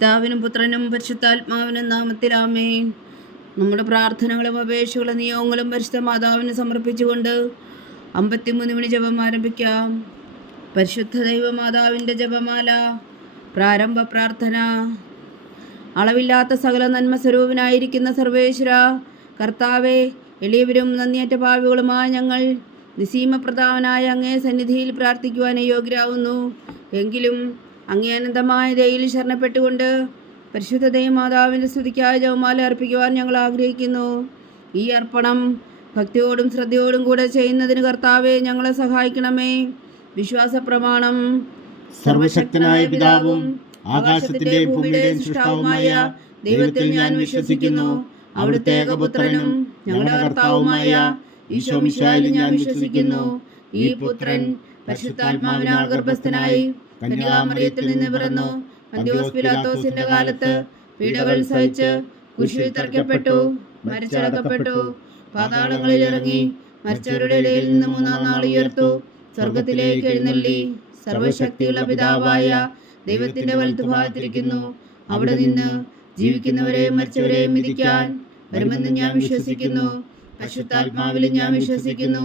പിതാവിനും പുത്രനും പരിശുദ്ധാത്മാവിനും നാമത്തിൽ ആമേൻ. നമ്മുടെ പ്രാർത്ഥനകളും അപേക്ഷകളും നിയോഗങ്ങളും പരിശുദ്ധ മാതാവിന് സമർപ്പിച്ചുകൊണ്ട് 53 മണി ജപം ആരംഭിക്കാം. പരിശുദ്ധ ദൈവമാതാവിൻ്റെ ജപമാല. പ്രാരംഭ പ്രാർത്ഥന. അളവില്ലാത്ത സകല നന്മ സ്വരൂപനായിരിക്കുന്ന സർവേശ്വര കർത്താവെ, എളിയവരും നന്ദിയേറ്റ പാപികളുമായ ഞങ്ങൾ നിസീമപ്രധാവനായ അങ്ങേ സന്നിധിയിൽ പ്രാർത്ഥിക്കുവാൻ യോഗ്യരാകുന്നു. എങ്കിലും അങ്ങേ അനന്തമായ ദയയിൽ ശരണപ്പെട്ടുകൊണ്ട് പരിശുദ്ധ ദൈവമാതാവിൻ്റെ സ്തുതിക്കായ ജപമാല അർപ്പിക്കുവാൻ ഞങ്ങൾ ആഗ്രഹിക്കുന്നു. ഈ അർപ്പണം ഭക്തിയോടും ശ്രദ്ധയോടും കൂടെ ചെയ്യുന്നതിന് കർത്താവെ ഞങ്ങളെ സഹായിക്കണമേ. വിശ്വാസ പ്രമാണം. സർവശക്തനായ പിതാവും ആകാശത്തിന്റെയും ഭൂമിയുടെയും സൃഷ്ടാവുമായ ദൈവത്തിൽ ഞാൻ വിശ്വസിക്കുന്നു. അവിടുത്തെ ഏകപുത്രനും ഞങ്ങളുടെ കർത്താവുമായ ഈശോ മിശിഹായിൽ ഞാൻ വിശ്വസിക്കുന്നു. ഈ പുത്രൻ പരിശുദ്ധാത്മാവിനാൽ ഗർഭസ്ഥനായി കന്യകാമറിയത്തിൽ നിന്ന് പിറന്നു. പന്തിയോസ് പിലാത്തോസിന്റെ കാലത്ത് പീഡകൾ സഹിച്ച് കുരിശിൽ തറയ്ക്കപ്പെട്ടു, മരിച്ചടക്കപ്പെട്ടു, പാതാളങ്ങളിൽ ഇറങ്ങി മരിച്ചവരുടെ ഇടയിൽ നിന്ന് 3-ാം നാൾ ഉയർത്തു, സ്വർഗത്തിലേക്ക് എഴുന്നള്ളി, സർവശക്തിയുള്ള പിതാവായ ദൈവത്തിന്റെ വലത്തുഭാഗത്തിരിക്കുന്നു. അവിടെ നിന്ന് ജീവിക്കുന്നവരെയും മരിച്ചവരെയും വിധിക്കാൻ വരുമെന്ന് ഞാൻ വിശ്വസിക്കുന്നു. പരിശുദ്ധാത്മാവിലും ഞാൻ വിശ്വസിക്കുന്നു.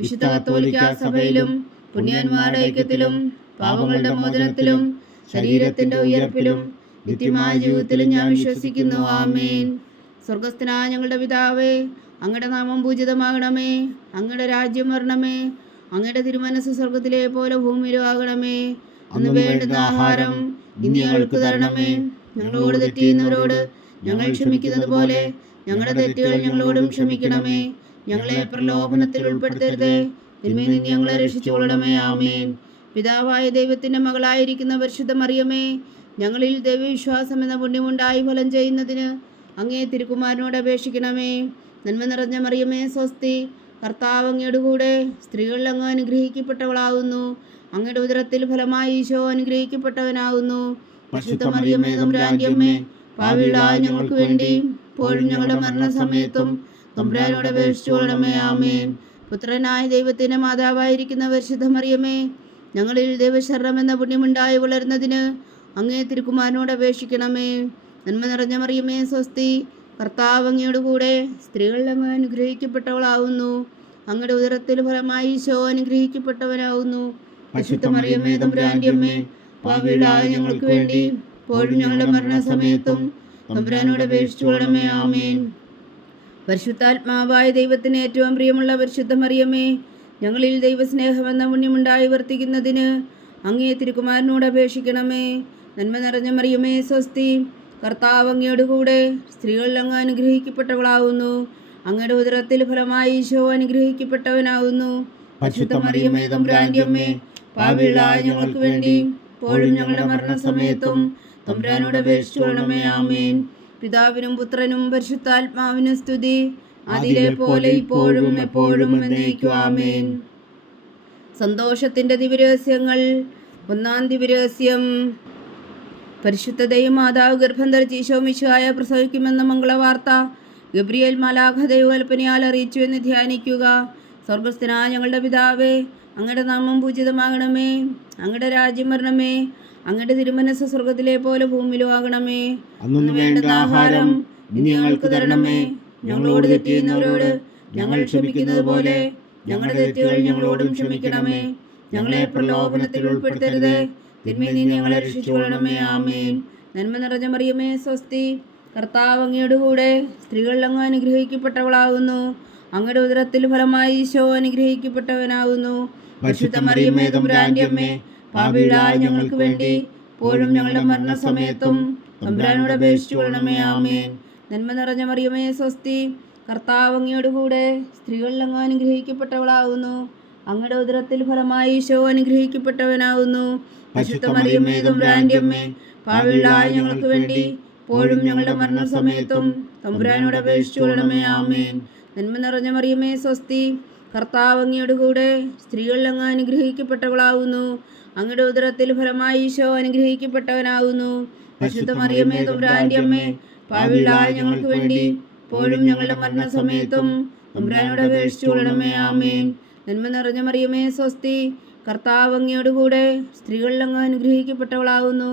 വിശുദ്ധ കത്തോലിക്കാ സഭയിലും പുണ്യന്മാരുടെ ഐക്യത്തിലും പാപങ്ങളുടെ മോചനത്തിലും ശരീരത്തിന്റെ ഉയർപ്പിലും നിത്യമായ ജീവിതത്തിലും ഞാൻ വിശ്വസിക്കുന്നു. ആമേൻ. സ്വർഗസ്ഥനായ ഞങ്ങളുടെ പിതാവേ, അങ്ങയുടെ നാമം പൂജിതമാകണമേ. അങ്ങയുടെ രാജ്യം വരണമേ. അങ്ങയുടെ തിരുമനസ് സ്വർഗത്തിലെ പോലെ ഭൂമിയിലും ആകണമേ. അന്ന് വേണ്ടുന്ന ആഹാരം ഇനി ഞങ്ങൾക്ക് തരണമേ. ഞങ്ങളോട് തെറ്റ് ചെയ്യുന്നവരോട് ഞങ്ങൾ ക്ഷമിക്കുന്നത് പോലെ ഞങ്ങളുടെ തെറ്റുകൾ ഞങ്ങളോടും ക്ഷമിക്കണമേ. ഞങ്ങളെ പ്രലോഭനത്തിൽ ഉൾപ്പെടുത്തരുത്, തിന്മയിൽ നിന്ന് ഞങ്ങളെ രക്ഷിച്ചുകൊള്ളണമേ. ആമേൻ. പിതാവായ ദൈവത്തിന്റെ മകളായിരിക്കുന്ന പരിശുദ്ധ മറിയമേ, ഞങ്ങളിൽ ദൈവവിശ്വാസം എന്ന പുണ്യമുണ്ടായി ഫലം ചെയ്യുന്നതിന് അങ്ങേ തിരുക്കുമാരനോട് അപേക്ഷിക്കണമേ. നന്മ നിറഞ്ഞ മറിയമേ സ്വസ്തി, കർത്താവ് അങ്ങയുടെ കൂടെ സ്ത്രീകളിൽ അങ്ങ് അനുഗ്രഹിക്കപ്പെട്ടവളാകുന്നു. അങ്ങയുടെ ഉദരത്തിൽ ഫലമായി ഈശോ അനുഗ്രഹിക്കപ്പെട്ടവനാകുന്നു. പരിശുദ്ധ മറിയമേ തമ്പുരാന്റെ അമ്മേ, പാപികളായ ഞങ്ങൾക്ക് വേണ്ടി ഇപ്പോഴും ഞങ്ങളുടെ മരണസമയത്തും തമ്പുരാനോട് അപേക്ഷിച്ചുകൊള്ളണമേ. ആമേൻ. പുത്രനായ ദൈവത്തിന്റെ മാതാവായിരിക്കുന്ന പരിശുദ്ധ മറിയമേ, ഞങ്ങളിൽ ദൈവശരണം എന്ന പുണ്യമുണ്ടായി വളരുന്നതിന് അങ്ങേ തിരുക്കുമാരനോട് അപേക്ഷിക്കണമേ. നന്മ നിറഞ്ഞ മറിയമേ സ്വസ്തി, കർത്താവ് അങ്ങയുടെ കൂടെ സ്ത്രീകളിൽ അങ്ങ് അനുഗ്രഹിക്കപ്പെട്ടവളാകുന്നു. അങ്ങയുടെ ഉദരത്തിൽ ഫലമായി ഈശോ അനുഗ്രഹിക്കപ്പെട്ടവനാകുന്നു. പരിശുദ്ധ മറിയമേ തമ്പുരാന്റെ അമ്മേ, പാപികളായ ഞങ്ങൾക്ക് വേണ്ടി ഇപ്പോഴും ഞങ്ങളുടെ മരണസമയത്തും തമ്പുരാനോട് അപേക്ഷിച്ചുകൊള്ളണമേ. ആമേൻ. പരിശുദ്ധാത്മാവായ ദൈവത്തിന് ഏറ്റവും പ്രിയമുള്ള പരിശുദ്ധ മറിയമേ, ഞങ്ങളിൽ ദൈവസ്നേഹമെന്ന പുണ്യമുണ്ടായി വർത്തിക്കുന്നതിന് അങ്ങേ തിരുക്കുമാരനോട് അപേക്ഷിക്കണമേ. നന്മ നിറഞ്ഞ മറിയമേ സ്വസ്തി, കർത്താവ് അങ്ങയുടെ കൂടെ സ്ത്രീകളിൽ അങ്ങ് അനുഗ്രഹിക്കപ്പെട്ടവളാകുന്നു. അങ്ങയുടെ ഉദരത്തിൽ ഫലമായി ഈശോ അനുഗ്രഹിക്കപ്പെട്ടവനാകുന്നു. പരിശുദ്ധ മറിയമേ തമ്പുരാന്റെ അമ്മേ, പാപികളായ ഞങ്ങൾക്ക് വേണ്ടി ഇപ്പോഴും ഞങ്ങളുടെ മരണസമയത്തും തമ്പുരാനോട് അപേക്ഷിച്ചുകൊള്ളണമേ. ആമേൻ. പിതാവിനും പുത്രനും പരിശുദ്ധാത്മാവിനും സ്തുതി, അതിലെ പോലെ ഇപ്പോഴും എപ്പോഴും എന്നേക്കും. ആമേൻ. സന്തോഷത്തിന്റെ ദിവരഹസ്യങ്ങൾ. 1-ാം ദിവരഹസ്യം. പരിശുദ്ധ ദൈവമാതാവ് ഗർഭം ധരിച്ച് ഈശോ മിശിഹായെ പ്രസവിക്കുമെന്ന മംഗളവാർത്ത ഗബ്രിയേൽ മാലാഖ ദൈവകൽപ്പനയാൽ അറിയിച്ചു എന്ന് ധ്യാനിക്കുക. സ്വർഗസ്ഥനായ ഞങ്ങളുടെ പിതാവേ, അങ്ങയുടെ നാമം പൂജിതമാകണമേ. അങ്ങയുടെ രാജ്യം വരണമേ. അങ്ങയുടെ തിരുമനസ് സ്വർഗത്തിലെ പോലെ ഭൂമിയിലും ആകണമേ. അന്നു വേണ്ടുന്ന ആഹാരം ഇനി ഞങ്ങൾക്ക് തരണമേ. ഞങ്ങളോട് തെറ്റ് ചെയ്യുന്നവരോട് ഞങ്ങൾ ക്ഷമിക്കുന്നത് പോലെ ഞങ്ങളുടെ തെറ്റുകൾ ഞങ്ങളോടും ക്ഷമിക്കണമേ. ഞങ്ങളെ പ്രലോഭനത്തിൽ ഉൾപ്പെടുത്തരുത്, തിന്മയിൽ നിന്ന് ഞങ്ങളെ രക്ഷിച്ചുകൊള്ളണമേ. ആമേൻ. നന്മ നിറഞ്ഞ മറിയമേ സ്വസ്തി, കർത്താവ് അങ്ങയുടെ കൂടെ സ്ത്രീകളിൽ അങ്ങ് അനുഗ്രഹിക്കപ്പെട്ടവളാകുന്നു. അങ്ങയുടെ ഉദരത്തിൽ ഫലമായി ഈശോ അനുഗ്രഹിക്കപ്പെട്ടവനാകുന്നു. പരിശുദ്ധ മറിയമേ തമ്പുരാന്റെ അമ്മേ, പാപികളായ ഞങ്ങൾക്ക് വേണ്ടി ഇപ്പോഴും ഞങ്ങളുടെ മരണസമയത്തും തമ്പുരാനോട് അപേക്ഷിച്ചുകൊള്ളണമേ. ആമേൻ. നന്മ നിറഞ്ഞ മറിയമേ സ്വസ്തി, കർത്താവ് അങ്ങയുടെ കൂടെ സ്ത്രീകളിൽ അങ്ങ് അനുഗ്രഹിക്കപ്പെട്ടവളാകുന്നു. അങ്ങയുടെ ഉദരത്തിൽ ഫലമായി ഈശോ അനുഗ്രഹിക്കപ്പെട്ടവനാകുന്നു. പരിശുദ്ധ മറിയമേ തമ്പുരാന്റെ അമ്മേ, പാപികളായ ഞങ്ങൾക്ക് വേണ്ടി ഇപ്പോഴും ഞങ്ങളുടെ മരണസമയത്തും തമ്പുരാനോട് അപേക്ഷിച്ചുകൊള്ളണമേ. ആമേൻ. നന്മ നിറഞ്ഞ മറിയമേ സ്വസ്തി, കർത്താവ് അങ്ങയുടെ കൂടെ സ്ത്രീകളിൽ അങ്ങ് അനുഗ്രഹിക്കപ്പെട്ടവളാകുന്നു. അങ്ങയുടെ ഉദരത്തിൽ ഫലമായി ഈശോ അനുഗ്രഹിക്കപ്പെട്ടവനാകുന്നു. പരിശുദ്ധ മറിയമേ തമ്പുരാന്റെ അമ്മേ, പാപികളായ ഞങ്ങൾക്ക് വേണ്ടി ഇപ്പോഴും ഞങ്ങളുടെ മരണസമയത്തും തമ്പുരാനോട് അപേക്ഷിച്ചുകൊള്ളണമേ. ആമേൻ. നന്മ നിറഞ്ഞ മറിയമേ സ്വസ്തി, കർത്താവ് അങ്ങയോട് കൂടെ സ്ത്രീകളിൽ അങ്ങ് അനുഗ്രഹിക്കപ്പെട്ടവളാകുന്നു.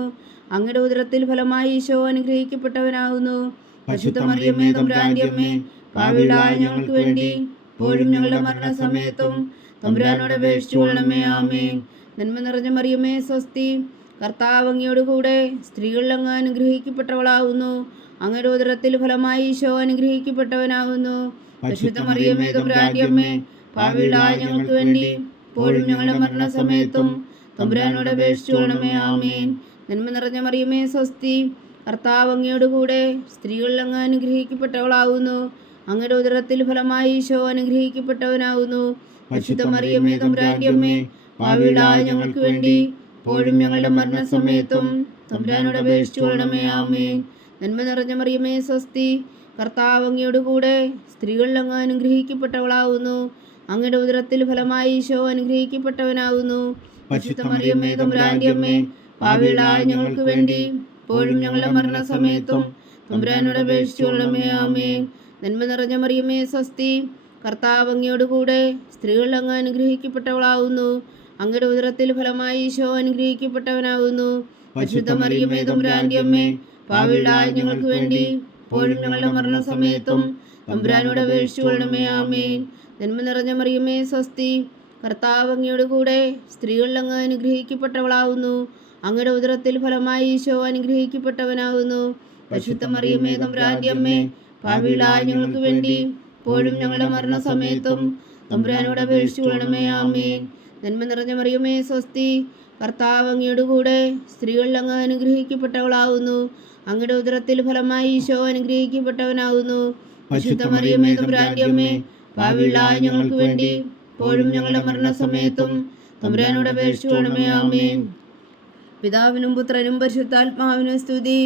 അങ്ങയുടെ ഉദരത്തിൽ ഫലമായി ഈശോ അനുഗ്രഹിക്കപ്പെട്ടവനാകുന്നു. പരിശുദ്ധ മറിയമേ തമ്പുരാന്റെ അമ്മേ, പാപികളായ ഞങ്ങൾക്ക് വേണ്ടി ഇപ്പോഴും ഞങ്ങളുടെ മരണസമയത്തും തമ്പുരാനോട് അപേക്ഷിച്ചു കൊള്ളണമേ. ആമേൻ. നന്മ നിറഞ്ഞ മറിയമേ സ്വസ്തി, കർത്താവ് അങ്ങയോടുകൂടെ സ്ത്രീകളിൽ അങ്ങ് അനുഗ്രഹിക്കപ്പെട്ടവളാകുന്നു. അങ്ങയുടെ ഉദരത്തിൽ ഫലമായി ഈശോ അനുഗ്രഹിക്കപ്പെട്ടവനാകുന്നു. പരിശുദ്ധ മറിയമേ തമ്പുരാന്റെ അമ്മേ, പാപികളായ ഞങ്ങൾക്ക് വേണ്ടി ഇപ്പോഴും ഞങ്ങളുടെ മരണസമയത്തും തമ്പുരാനോട് അപേക്ഷിച്ചു കൊള്ളണമേ. ആമേൻ. നന്മ നിറഞ്ഞ മറിയമേ സ്വസ്തി, കർത്താവ് അങ്ങയോടുകൂടെ സ്ത്രീകളിൽ അങ്ങ് അനുഗ്രഹിക്കപ്പെട്ടവളാകുന്നു. അങ്ങയുടെ ഉദരത്തിൽ ഫലമായി ഈശോ അനുഗ്രഹിക്കപ്പെട്ടവനാകുന്നു. പരിശുദ്ധ മറിയമേ തമ്പുരാന്റെ അമ്മേ, പാപികളായ ഞങ്ങൾക്ക് വേണ്ടി ഇപ്പോഴും ഞങ്ങളുടെ മരണസമയത്തും തമ്പുരാനോട് അപേക്ഷിച്ചു കൊള്ളണമേ. ആമേൻ. നന്മ നിറഞ്ഞ മറിയമേ സ്വസ്തി, കർത്താവ് അങ്ങയോടുകൂടെ സ്ത്രീകളിൽ അങ്ങ് അനുഗ്രഹിക്കപ്പെട്ടവളാകുന്നു. അങ്ങയുടെ ഉദരത്തിൽ ഫലമായി ഈശോ അനുഗ്രഹിക്കപ്പെട്ടവനാകുന്നു. പരിശുദ്ധ മറിയമേ തമ്പുരാന്റെ അമ്മേ, പാപികളായ ഞങ്ങൾക്ക് വേണ്ടി ഇപ്പോഴും ഞങ്ങളുടെ മരണസമയത്തും തമ്പുരാനോട് അപേക്ഷിച്ചു കൊള്ളണമേ. ആമേൻ. നന്മ നിറഞ്ഞ മറിയമേ സ്വസ്തി, കർത്താവ് അങ്ങയോടുകൂടെ സ്ത്രീകളിൽ അങ്ങ് അനുഗ്രഹിക്കപ്പെട്ടവളാകുന്നു. അങ്ങയുടെ ഉദരത്തിൽ ഫലമായി ഈശോ അനുഗ്രഹിക്കപ്പെട്ടവനാകുന്നു. പരിശുദ്ധ മറിയമേ തമ്പുരാന്റെ അമ്മേ, പാപികളായ ഞങ്ങൾക്ക് വേണ്ടി ഇപ്പോഴും ഞങ്ങളുടെ മരണസമയത്തും തമ്പുരാനോട് അപേക്ഷിച്ചു കൊള്ളണമേ. ആമേൻ. നന്മ നിറഞ്ഞ മറിയമേ സ്വസ്തി, കർത്താവ് അങ്ങയോടുകൂടെ സ്ത്രീകളിൽ അങ്ങ് അനുഗ്രഹിക്കപ്പെട്ടവളാകുന്നു. അങ്ങയുടെ ഉദരത്തിൽ ഫലമായി ഈശോ അനുഗ്രഹിക്കപ്പെട്ടവനാകുന്നു. പരിശുദ്ധ മറിയമേ തമ്പുരാന്റെ അമ്മേ, പാപികളായ ഞങ്ങൾക്ക് വേണ്ടി ഇപ്പോഴും ഞങ്ങളുടെ മരണസമയത്തും തമ്പുരാനോട് അപേക്ഷിച്ചു കൊള്ളണമേ. ആമേൻ. നന്മ നിറഞ്ഞ മറിയമേ സ്വസ്തി, കർത്താവ് അങ്ങയോടുകൂടെ സ്ത്രീകളിൽ അങ്ങ് അനുഗ്രഹിക്കപ്പെട്ടവളാകുന്നു. അങ്ങയുടെ ഉദരത്തിൽ ഫലമായി ഈശോ അനുഗ്രഹിക്കപ്പെട്ടവനാകുന്നു. പരിശുദ്ധ മറിയമേ തമ്പുരാന്റെ അമ്മേ, പാപികളായ ഞങ്ങൾക്ക് വേണ്ടി ഇപ്പോഴും ഞങ്ങളുടെ മരണസമയത്തും തമ്പുരാനോട് അപേക്ഷിച്ചു കൊള്ളണമേ. ആമേൻ. പിതാവിനും പുത്രനും പരിശുദ്ധാത്മാവിനും സ്തുതി,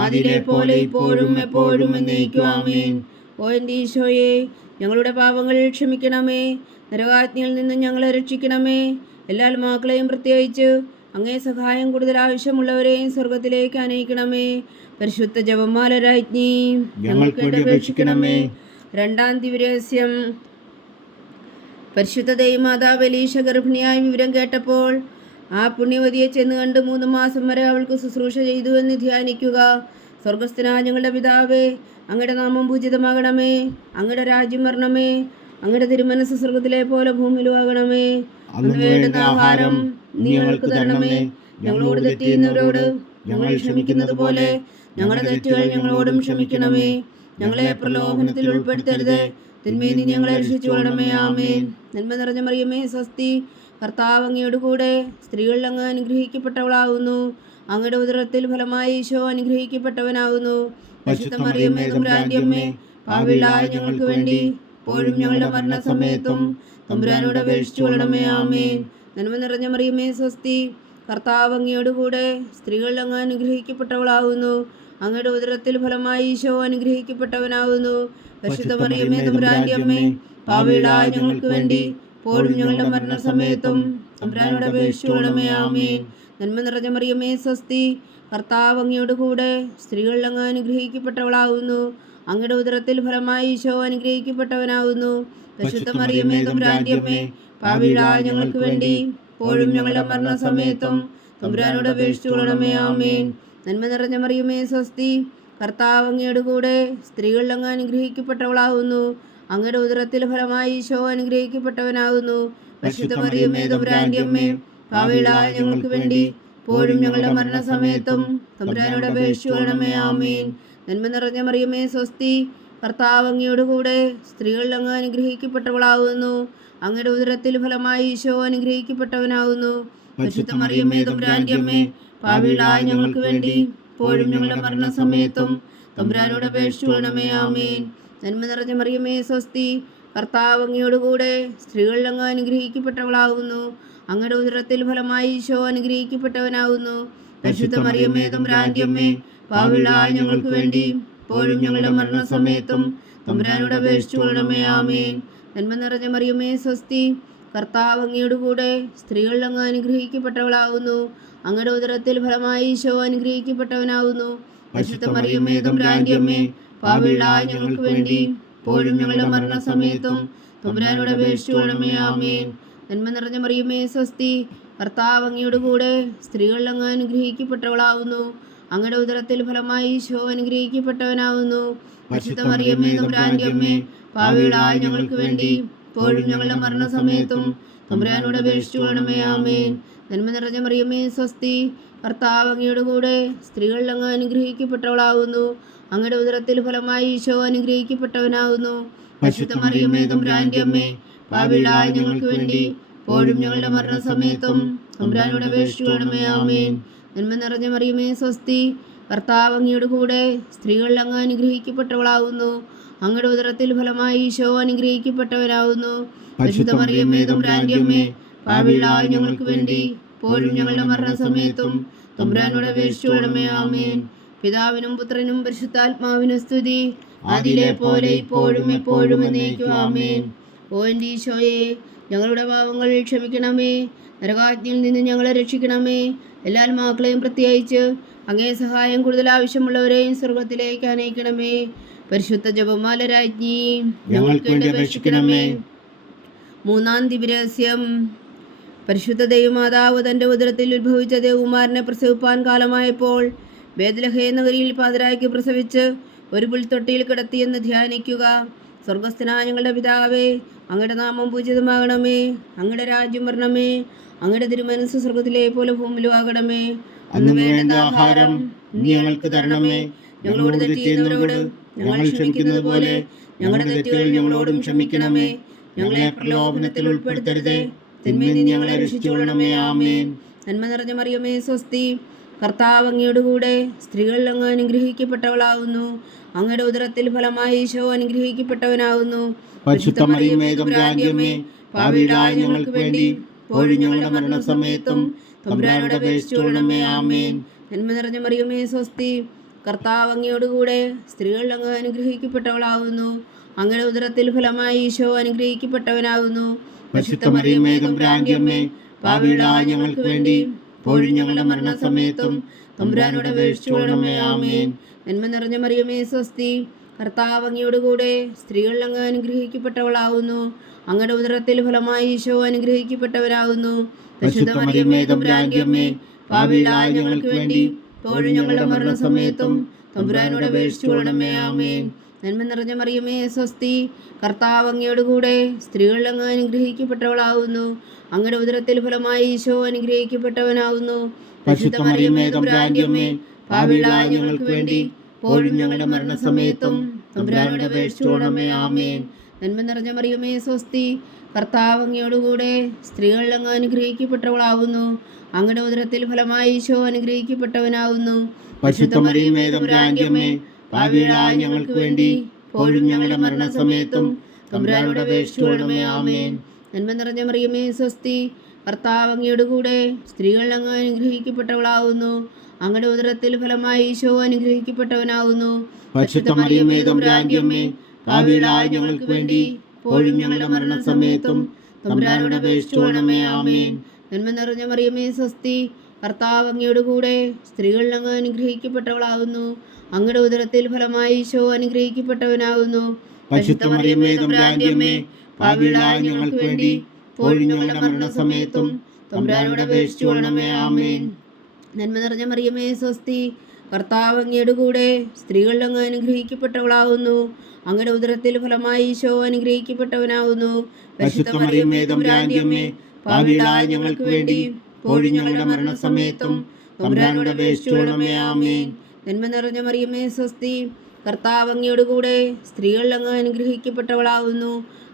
ആദിയിലെ പോലെ ഇപ്പോഴും എപ്പോഴും എന്നേക്കും. ആമേൻ. ഓ എൻ്റെ ഈശോയെ, ഞങ്ങളുടെ പാപങ്ങൾ ക്ഷമിക്കണമേ, നരകാഗ്നിയിൽ നിന്ന് ഞങ്ങളെ രക്ഷിക്കണമേ. എല്ലാ ആത്മാക്കളെയും പ്രത്യേകിച്ച് അങ്ങേ സഹായം കൂടുതൽ ആവശ്യമുള്ളവരെയും സ്വർഗത്തിലേക്ക് അനയിക്കണമേ. പരിശുദ്ധ ജപമാല രാജ്ഞി ഞങ്ങൾക്ക് വേണ്ടി അപേക്ഷിക്കണമേ. രണ്ടാം ദിവ്യരഹസ്യം. പരിശുദ്ധ ദൈവമാതാവ് എലീശ ഗർഭിണിയായ വിവരം കേട്ടപ്പോൾ ആ പുണ്യവതിയെ ചെന്ന് കണ്ട് 3 മാസം വരെ അവൾക്ക് ശുശ്രൂഷ ചെയ്തു എന്ന് ധ്യാനിക്കുക. സ്വർഗസ്ഥനായ ഞങ്ങളുടെ പിതാവേ, അങ്ങയുടെ നാമം പൂജിതമാകണമേ, അങ്ങയുടെ രാജ്യം വരണമേ, അങ്ങയുടെ തിരുമനസ് സ്വർഗത്തിലെ പോലെ ഭൂമിയിലും ആകണമേ. അന്ന് വേണ്ടുന്ന ആഹാരം നീ ഞങ്ങൾക്ക് തരണമേ. ഞങ്ങളോട് തെറ്റ് ചെയ്യുന്നവരോട് ഞങ്ങൾ ക്ഷമിക്കുന്നത് പോലെ ഞങ്ങളുടെ തെറ്റുകൾ ഞങ്ങളോടും ക്ഷമിക്കണമേ. ഞങ്ങളെ പ്രലോഭനത്തിൽ ഉൾപ്പെടുത്തരുത്, തിന്മയിൽ നീ ഞങ്ങളെ രക്ഷിച്ചു കൊള്ളണമേ. ആമേൻ. നന്മ നിറഞ്ഞ മറിയമേ സ്വസ്തി, കർത്താവ് അങ്ങയോടുകൂടെ സ്ത്രീകളിൽ അങ്ങ് അനുഗ്രഹിക്കപ്പെട്ടവളാകുന്നു. അങ്ങയുടെ ഉദരത്തിൽ ഫലമായി ഈശോ അനുഗ്രഹിക്കപ്പെട്ടവനാകുന്നു. പരിശുദ്ധ മറിയമേ തമ്പുരാന്റെ അമ്മേ, പാപികളായ ഞങ്ങൾക്ക് വേണ്ടി ഇപ്പോഴും ഞങ്ങളുടെ മരണസമയത്തും തമ്പുരാനോട് അപേക്ഷിച്ചു കൊള്ളണമേ. ആമേൻ. നന്മ നിറഞ്ഞ മറിയമേ സ്വസ്തി, കർത്താവ് അങ്ങയോടുകൂടെ സ്ത്രീകളിൽ അങ്ങ് അനുഗ്രഹിക്കപ്പെട്ടവളാകുന്നു. അങ്ങയുടെ ഉദരത്തിൽ ഫലമായി ഈശോ അനുഗ്രഹിക്കപ്പെട്ടവനാകുന്നു. പരിശുദ്ധ മറിയമേ തമ്പുരാന്റെ അമ്മേ, പാപികളായ ഞങ്ങൾക്ക് വേണ്ടി ഇപ്പോഴും ഞങ്ങളുടെ മരണസമയത്തും തമ്പുരാനോട് അപേക്ഷിച്ചു കൊള്ളണമേ. ആമേൻ. നന്മ നിറഞ്ഞ മറിയമേ സ്വസ്തി, കർത്താവ് അങ്ങയോടുകൂടെ സ്ത്രീകളിൽ അങ്ങ് അനുഗ്രഹിക്കപ്പെട്ടവളാകുന്നു. അങ്ങയുടെ ഉദരത്തിൽ ഫലമായി ഈശോ അനുഗ്രഹിക്കപ്പെട്ടവനാകുന്നു. പരിശുദ്ധ മറിയമേ തമ്പുരാന്റെ അമ്മേ, പാപികളായ ഞങ്ങൾക്ക് വേണ്ടി ഇപ്പോഴും ഞങ്ങളുടെ മരണസമയത്തും തമ്പുരാനോട് അപേക്ഷിച്ചു കൊള്ളണമേ. ആമേൻ. നന്മ നിറഞ്ഞ മറിയമേ സ്വസ്തി, കർത്താവ് അങ്ങയോടുകൂടെ സ്ത്രീകളിൽ അങ്ങ് അനുഗ്രഹിക്കപ്പെട്ടവളാകുന്നു. അങ്ങയുടെ ഉദരത്തിൽ ഫലമായി ഈശോ അനുഗ്രഹിക്കപ്പെട്ടവനാകുന്നു. പരിശുദ്ധ മറിയമേ തമ്പുരാന്റെ അമ്മേ, പാപികളായ ഞങ്ങൾക്ക് വേണ്ടി ഇപ്പോഴും ഞങ്ങളുടെ മരണസമയത്തും തമ്പുരാനോട് അപേക്ഷിച്ചു കൊള്ളണമേ. ആമേൻ. നന്മ നിറഞ്ഞ മറിയമേ സ്വസ്തി, കർത്താവ് അങ്ങയോടുകൂടെ സ്ത്രീകളിൽ അങ്ങ് അനുഗ്രഹിക്കപ്പെട്ടവളാകുന്നു. അങ്ങയുടെ ഉദരത്തിൽ ഫലമായി ഈശോ അനുഗ്രഹിക്കപ്പെട്ടവനാകുന്നു. പരിശുദ്ധ മറിയമേ തമ്പുരാന്റെ അമ്മേ, പാപികളായ ഞങ്ങൾക്ക് വേണ്ടി ഇപ്പോഴും ഞങ്ങളുടെ മരണസമയത്തും തമ്പുരാനോട് അപേക്ഷിച്ചു കൊള്ളണമേ. ആമേൻ. നന്മ നിറഞ്ഞ മറിയമേ സ്വസ്തി, കർത്താവ് അങ്ങയോടുകൂടെ സ്ത്രീകളിൽ അങ്ങ് അനുഗ്രഹിക്കപ്പെട്ടവളാകുന്നു. അങ്ങയുടെ ഉദരത്തിൽ ഫലമായി ഈശോ അനുഗ്രഹിക്കപ്പെട്ടവനാകുന്നു. പരിശുദ്ധ മറിയമേ തമ്പുരാന്റെ അമ്മേ, പാപികളായ ഞങ്ങൾക്ക് വേണ്ടി ഇപ്പോഴും ഞങ്ങളുടെ മരണസമയത്തും തമ്പുരാനോട് അപേക്ഷിച്ചു കൊള്ളണമേ. ആമേൻ. നന്മ നിറഞ്ഞ മറിയമേ സ്വസ്തി, കർത്താവ് അങ്ങയോടുകൂടെ സ്ത്രീകളിൽ അങ്ങ് അനുഗ്രഹിക്കപ്പെട്ടവളാകുന്നു. അങ്ങയുടെ ഉദരത്തിൽ ഫലമായി ഈശോ അനുഗ്രഹിക്കപ്പെട്ടവനാകുന്നു. പരിശുദ്ധ മറിയമേ തമ്പുരാന്റെ അമ്മേ, പാപികളായ ഞങ്ങൾക്ക് വേണ്ടി ഇപ്പോഴും ഞങ്ങളുടെ മരണസമയത്തും തമ്പുരാനോട് അപേക്ഷിച്ചു കൊള്ളണമേ. ആമേൻ. നന്മ നിറഞ്ഞ മറിയമേ സ്വസ്തി, കർത്താവ് അങ്ങയുടെ കൂടെ സ്ത്രീകളിൽ അങ്ങ് അനുഗ്രഹിക്കപ്പെട്ടവളാവുന്നു. അങ്ങയുടെ ഉദരത്തിൽ ഫലമായി ഈശോ അനുഗ്രഹിക്കപ്പെട്ടവനാവുന്നു. പരിശുദ്ധ മറിയമ്മേ തമ്പുരാന്റെ അമ്മേ, പാപികളായ ഞങ്ങൾക്ക് വേണ്ടി ഇപ്പോഴും ഞങ്ങളുടെ മരണസമയത്തും തമ്പുരാനോട് അപേക്ഷിച്ചുകൊള്ളണമേ. ആമേൻ. നന്മ നിറഞ്ഞ മറിയമ്മേ സ്വസ്തി, കർത്താവ് അങ്ങയുടെ കൂടെ സ്ത്രീകളിൽ അങ്ങ് അനുഗ്രഹിക്കപ്പെട്ടവളാവുന്നു. അങ്ങയുടെ ഉദരത്തിൽ ഫലമായി ഈശോ അനുഗ്രഹിക്കപ്പെട്ടവനാവുന്നു. പരിശുദ്ധ മറിയമ്മേ തമ്പുരാന്റെ അമ്മേ, പാപികളായ ഞങ്ങൾക്ക് വേണ്ടി ഇപ്പോഴും ഞങ്ങളുടെ മരണസമയത്തും തമ്പുരാനോട് അപേക്ഷിച്ചുകൊള്ളണമേ. ആമേൻ. നന്മ നിറഞ്ഞ മറിയമേ സ്വസ്തി, കർത്താവ് അങ്ങയുടെ കൂടെ സ്ത്രീകളിൽ അങ്ങ് അനുഗ്രഹിക്കപ്പെട്ടവളാവുന്നു. അങ്ങയുടെ ഉദരത്തിൽ ഫലമായി ഈശോ അനുഗ്രഹിക്കപ്പെട്ടവനാവുന്നു. പരിശുദ്ധ മറിയമ്മേ തമ്പുരാന്റെ അമ്മേ, പാപികളായ ഞങ്ങൾക്ക് വേണ്ടി ഇപ്പോഴും ഞങ്ങളുടെ മരണസമയത്തും തമ്പുരാനോട് അപേക്ഷിച്ചുകൊള്ളണമേ. ആമേൻ. പിതാവിനും പുത്രനും പരിശുദ്ധാത്മാവിനും സ്തുതി, ആദിയിലെ പോലെ ഇപ്പോഴും എപ്പോഴും എന്നേക്കും. ആമേൻ. ഓ എൻ്റെ ഈശോയെ, ഞങ്ങളുടെ പാപങ്ങൾ ക്ഷമിക്കണമേ. നരകാജ്ഞയിൽ നിന്ന് ഞങ്ങളെ രക്ഷിക്കണമേ. എല്ലാ ആത്മാക്കളെയും പ്രത്യേകിച്ച് അങ്ങേ സഹായം കൂടുതൽ ആവശ്യമുള്ളവരെയും സ്വർഗത്തിലേക്ക് അനയിക്കണമേ. പരിശുദ്ധ ജപമാല രാജ്ഞി, ഞങ്ങൾക്ക് വേണ്ടി അപേക്ഷിക്കണമേ. മൂന്നാം ദിവ്യരഹസ്യം. പരിശുദ്ധ ദൈവമാതാവ് തൻ്റെ ഉദരത്തിൽ ഉത്ഭവിച്ച ദേവകുമാരനെ പ്രസവിപ്പാൻ കാലമായപ്പോൾ ബേത്ലഹേം നഗരിയിൽ പാതിരായ്ക്ക് പ്രസവിച്ച് ഒരു പുൽത്തൊട്ടിയിൽ കിടത്തിയെന്ന് ധ്യാനിക്കുക. സ്വർഗസ്ഥനായ ഞങ്ങളുടെ പിതാവേ, അങ്ങയുടെ നാമം പൂജിതമാകണമേ. അങ്ങയുടെ രാജ്യം വരണമേ. അങ്ങയുടെ തിരുമനസ്സ് സ്വർഗത്തിലെ പോലെ ഭൂമിയിലും ആകണമേ. അന്ന് വേണ്ട ആഹാരം നീ ഞങ്ങൾക്ക് തരണമേ. ഞങ്ങളോട് തെറ്റ് ചെയ്യുന്നവരോട് ഞങ്ങൾ ക്ഷമിക്കുന്നത് പോലെ ഞങ്ങളുടെ തെറ്റുകൾ ഞങ്ങളോടും ക്ഷമിക്കണമേ. ഞങ്ങളെ പ്രലോഭനത്തിൽ ഉൾപ്പെടുത്തരുതേ, തിന്മയിൽ നിന്ന് ഞങ്ങളെ രക്ഷിച്ചുകൊള്ളണമേ. ആമേൻ. നന്മ നിറഞ്ഞ മറിയമേ സ്വസ്തി, കർത്താവ് അങ്ങയുടെ കൂടെ സ്ത്രീകളിൽ അങ്ങ് അനുഗ്രഹിക്കപ്പെട്ടവളാവുന്നു. അങ്ങയുടെ ഉദരത്തിൽ ഫലമായി ഈശോ അനുഗ്രഹിക്കപ്പെട്ടവനാവുന്നു. പരിശുദ്ധ മറിയമ്മേ തമ്പുരാന്റെ അമ്മേ, പാപികളായ ഞങ്ങൾക്ക് വേണ്ടി ഇപ്പോഴും ഞങ്ങളുടെ മരണസമയത്തും തമ്പുരാനോട് അപേക്ഷിച്ചുകൊള്ളണമേ. ആമേൻ. നന്മ നിറഞ്ഞ മറിയമേ സ്വസ്തി, കർത്താവ് അങ്ങയോട് കൂടെ സ്ത്രീകളിൽ അങ്ങ് അനുഗ്രഹിക്കപ്പെട്ടവളാവുന്നു. അങ്ങയുടെ ഉദരത്തിൽ ഫലമായി ഈശോ അനുഗ്രഹിക്കപ്പെട്ടവനാവുന്നു. പരിശുദ്ധ മറിയമ്മേ തമ്പുരാന്റെ അമ്മേ, പാപികളായ ഞങ്ങൾക്ക് വേണ്ടി ഇപ്പോഴും ഞങ്ങളുടെ മരണസമയത്തും തമ്പുരാനോട് അപേക്ഷിച്ചുകൊള്ളണമേ. ആമേൻ. നന്മ നിറഞ്ഞ മറിയമേ സ്വസ്തി, കർത്താവ് അങ്ങയോട് കൂടെ സ്ത്രീകളിൽ അങ്ങ് അനുഗ്രഹിക്കപ്പെട്ടവളാവുന്നു. അങ്ങയുടെ ഉദരത്തിൽ ഫലമായി ഈശോ അനുഗ്രഹിക്കപ്പെട്ടവനാകുന്നു. പരിശുദ്ധ മറിയമ്മേ തമ്പുരാന്റെ അമ്മേ, പാപികളായ ഞങ്ങൾക്ക് വേണ്ടി ഇപ്പോഴും ഞങ്ങളുടെ മരണസമയത്തും തമ്പുരാനോട് അപേക്ഷിച്ചുകൊള്ളണമേ. ആമേൻ. നന്മ നിറഞ്ഞ മറിയമേ സ്വസ്തി, കർത്താവ് അങ്ങയോട് കൂടെ സ്ത്രീകളിൽ അങ്ങ് അനുഗ്രഹിക്കപ്പെട്ടവളാവുന്നു. അങ്ങയുടെ ഉദരത്തിൽ ഫലമായി ഈശോ അനുഗ്രഹിക്കപ്പെട്ടവനാകുന്നു. പരിശുദ്ധ മറിയമ്മേ തമ്പുരാന്റെ അമ്മേ, പാപികളായ ഞങ്ങൾക്ക് വേണ്ടി ഇപ്പോഴും ഞങ്ങളുടെ മരണസമയത്തും തമ്പുരാനോട് അപേക്ഷിച്ചുകൊള്ളണമേ. ആമേൻ. നന്മ നിറഞ്ഞ മറിയമേ സ്വസ്തി, കർത്താവ് അങ്ങയോട് കൂടെ സ്ത്രീകളിൽ അങ്ങ് അനുഗ്രഹിക്കപ്പെട്ടവളാവുന്നു. അങ്ങയുടെ ഉദരത്തിൽ ഫലമായി ഈശോ അനുഗ്രഹിക്കപ്പെട്ടവനാകുന്നു. പരിശുദ്ധ മറിയമ്മേ തമ്പുരാന്റെ അമ്മേ, പാപികളായ ഞങ്ങൾക്ക് വേണ്ടി ഇപ്പോഴും ഞങ്ങളുടെ മരണസമയത്തും തമ്പുരാനോട് അപേക്ഷിച്ചുകൊള്ളണമേ. ആമേൻ. നന്മ നിറഞ്ഞ മറിയമേ സ്വസ്തി, കർത്താവ് അങ്ങയോട് കൂടെ സ്ത്രീകളിൽ അങ്ങ് അനുഗ്രഹിക്കപ്പെട്ടവളാവുന്നു. അങ്ങയുടെ ഉദരത്തിൽ ഫലമായി ഈശോ അനുഗ്രഹിക്കപ്പെട്ടവനാകുന്നു. പരിശുദ്ധ മറിയമ്മേ തമ്പുരാന്റെ അമ്മേ, പാപികളായ ഞങ്ങൾക്ക് വേണ്ടി ഇപ്പോഴും ഞങ്ങളുടെ മരണസമയത്തും തമ്പുരാനോട് അപേക്ഷിച്ചുകൊള്ളണമേ. ആമേൻ. നന്മ നിറഞ്ഞ മറിയമേ സ്വസ്തി, കർത്താവ് അങ്ങയോട് കൂടെ സ്ത്രീകളിൽ അങ്ങ് അനുഗ്രഹിക്കപ്പെട്ടവളാകുന്നു. അങ്ങയുടെ ഉദരത്തിൽ ഫലമായി ഈശോ അനുഗ്രഹിക്കപ്പെട്ടവനാകുന്നു. പരിശുദ്ധ മറിയമ്മേ തമ്പുരാന്റെ അമ്മേ, പാപികളായ ഞങ്ങൾക്ക് വേണ്ടി ഇപ്പോഴും ഞങ്ങളുടെ മരണസമയത്തും തമ്പുരാനോട് അപേക്ഷിച്ചുകൊള്ളണമേ. ആമേൻ. നന്മ നിറഞ്ഞ മറിയമേ സ്വസ്തി, കർത്താവ് അങ്ങയോട് കൂടെ സ്ത്രീകളിൽ അങ്ങ് അനുഗ്രഹിക്കപ്പെട്ടവളാകുന്നു. അങ്ങയുടെ ഉദരത്തിൽ ഫലമായി ഈശോ അനുഗ്രഹിക്കപ്പെട്ടവനാകുന്നു. പരിശുദ്ധ മറിയമ്മേ തമ്പുരാന്റെ അമ്മേ, പാപികളായ ഞങ്ങൾക്ക് വേണ്ടി ഇപ്പോഴും ഞങ്ങളുടെ മരണസമയത്തും തമ്പുരാനോട് അപേക്ഷിച്ചുകൊള്ളണമേ. ആമേൻ. നന്മ നിറഞ്ഞ മറിയമേ സ്വസ്തി, കർത്താവ് അങ്ങയോട് കൂടെ സ്ത്രീകളിൽ അങ്ങ് അനുഗ്രഹിക്കപ്പെട്ടവളാകുന്നു.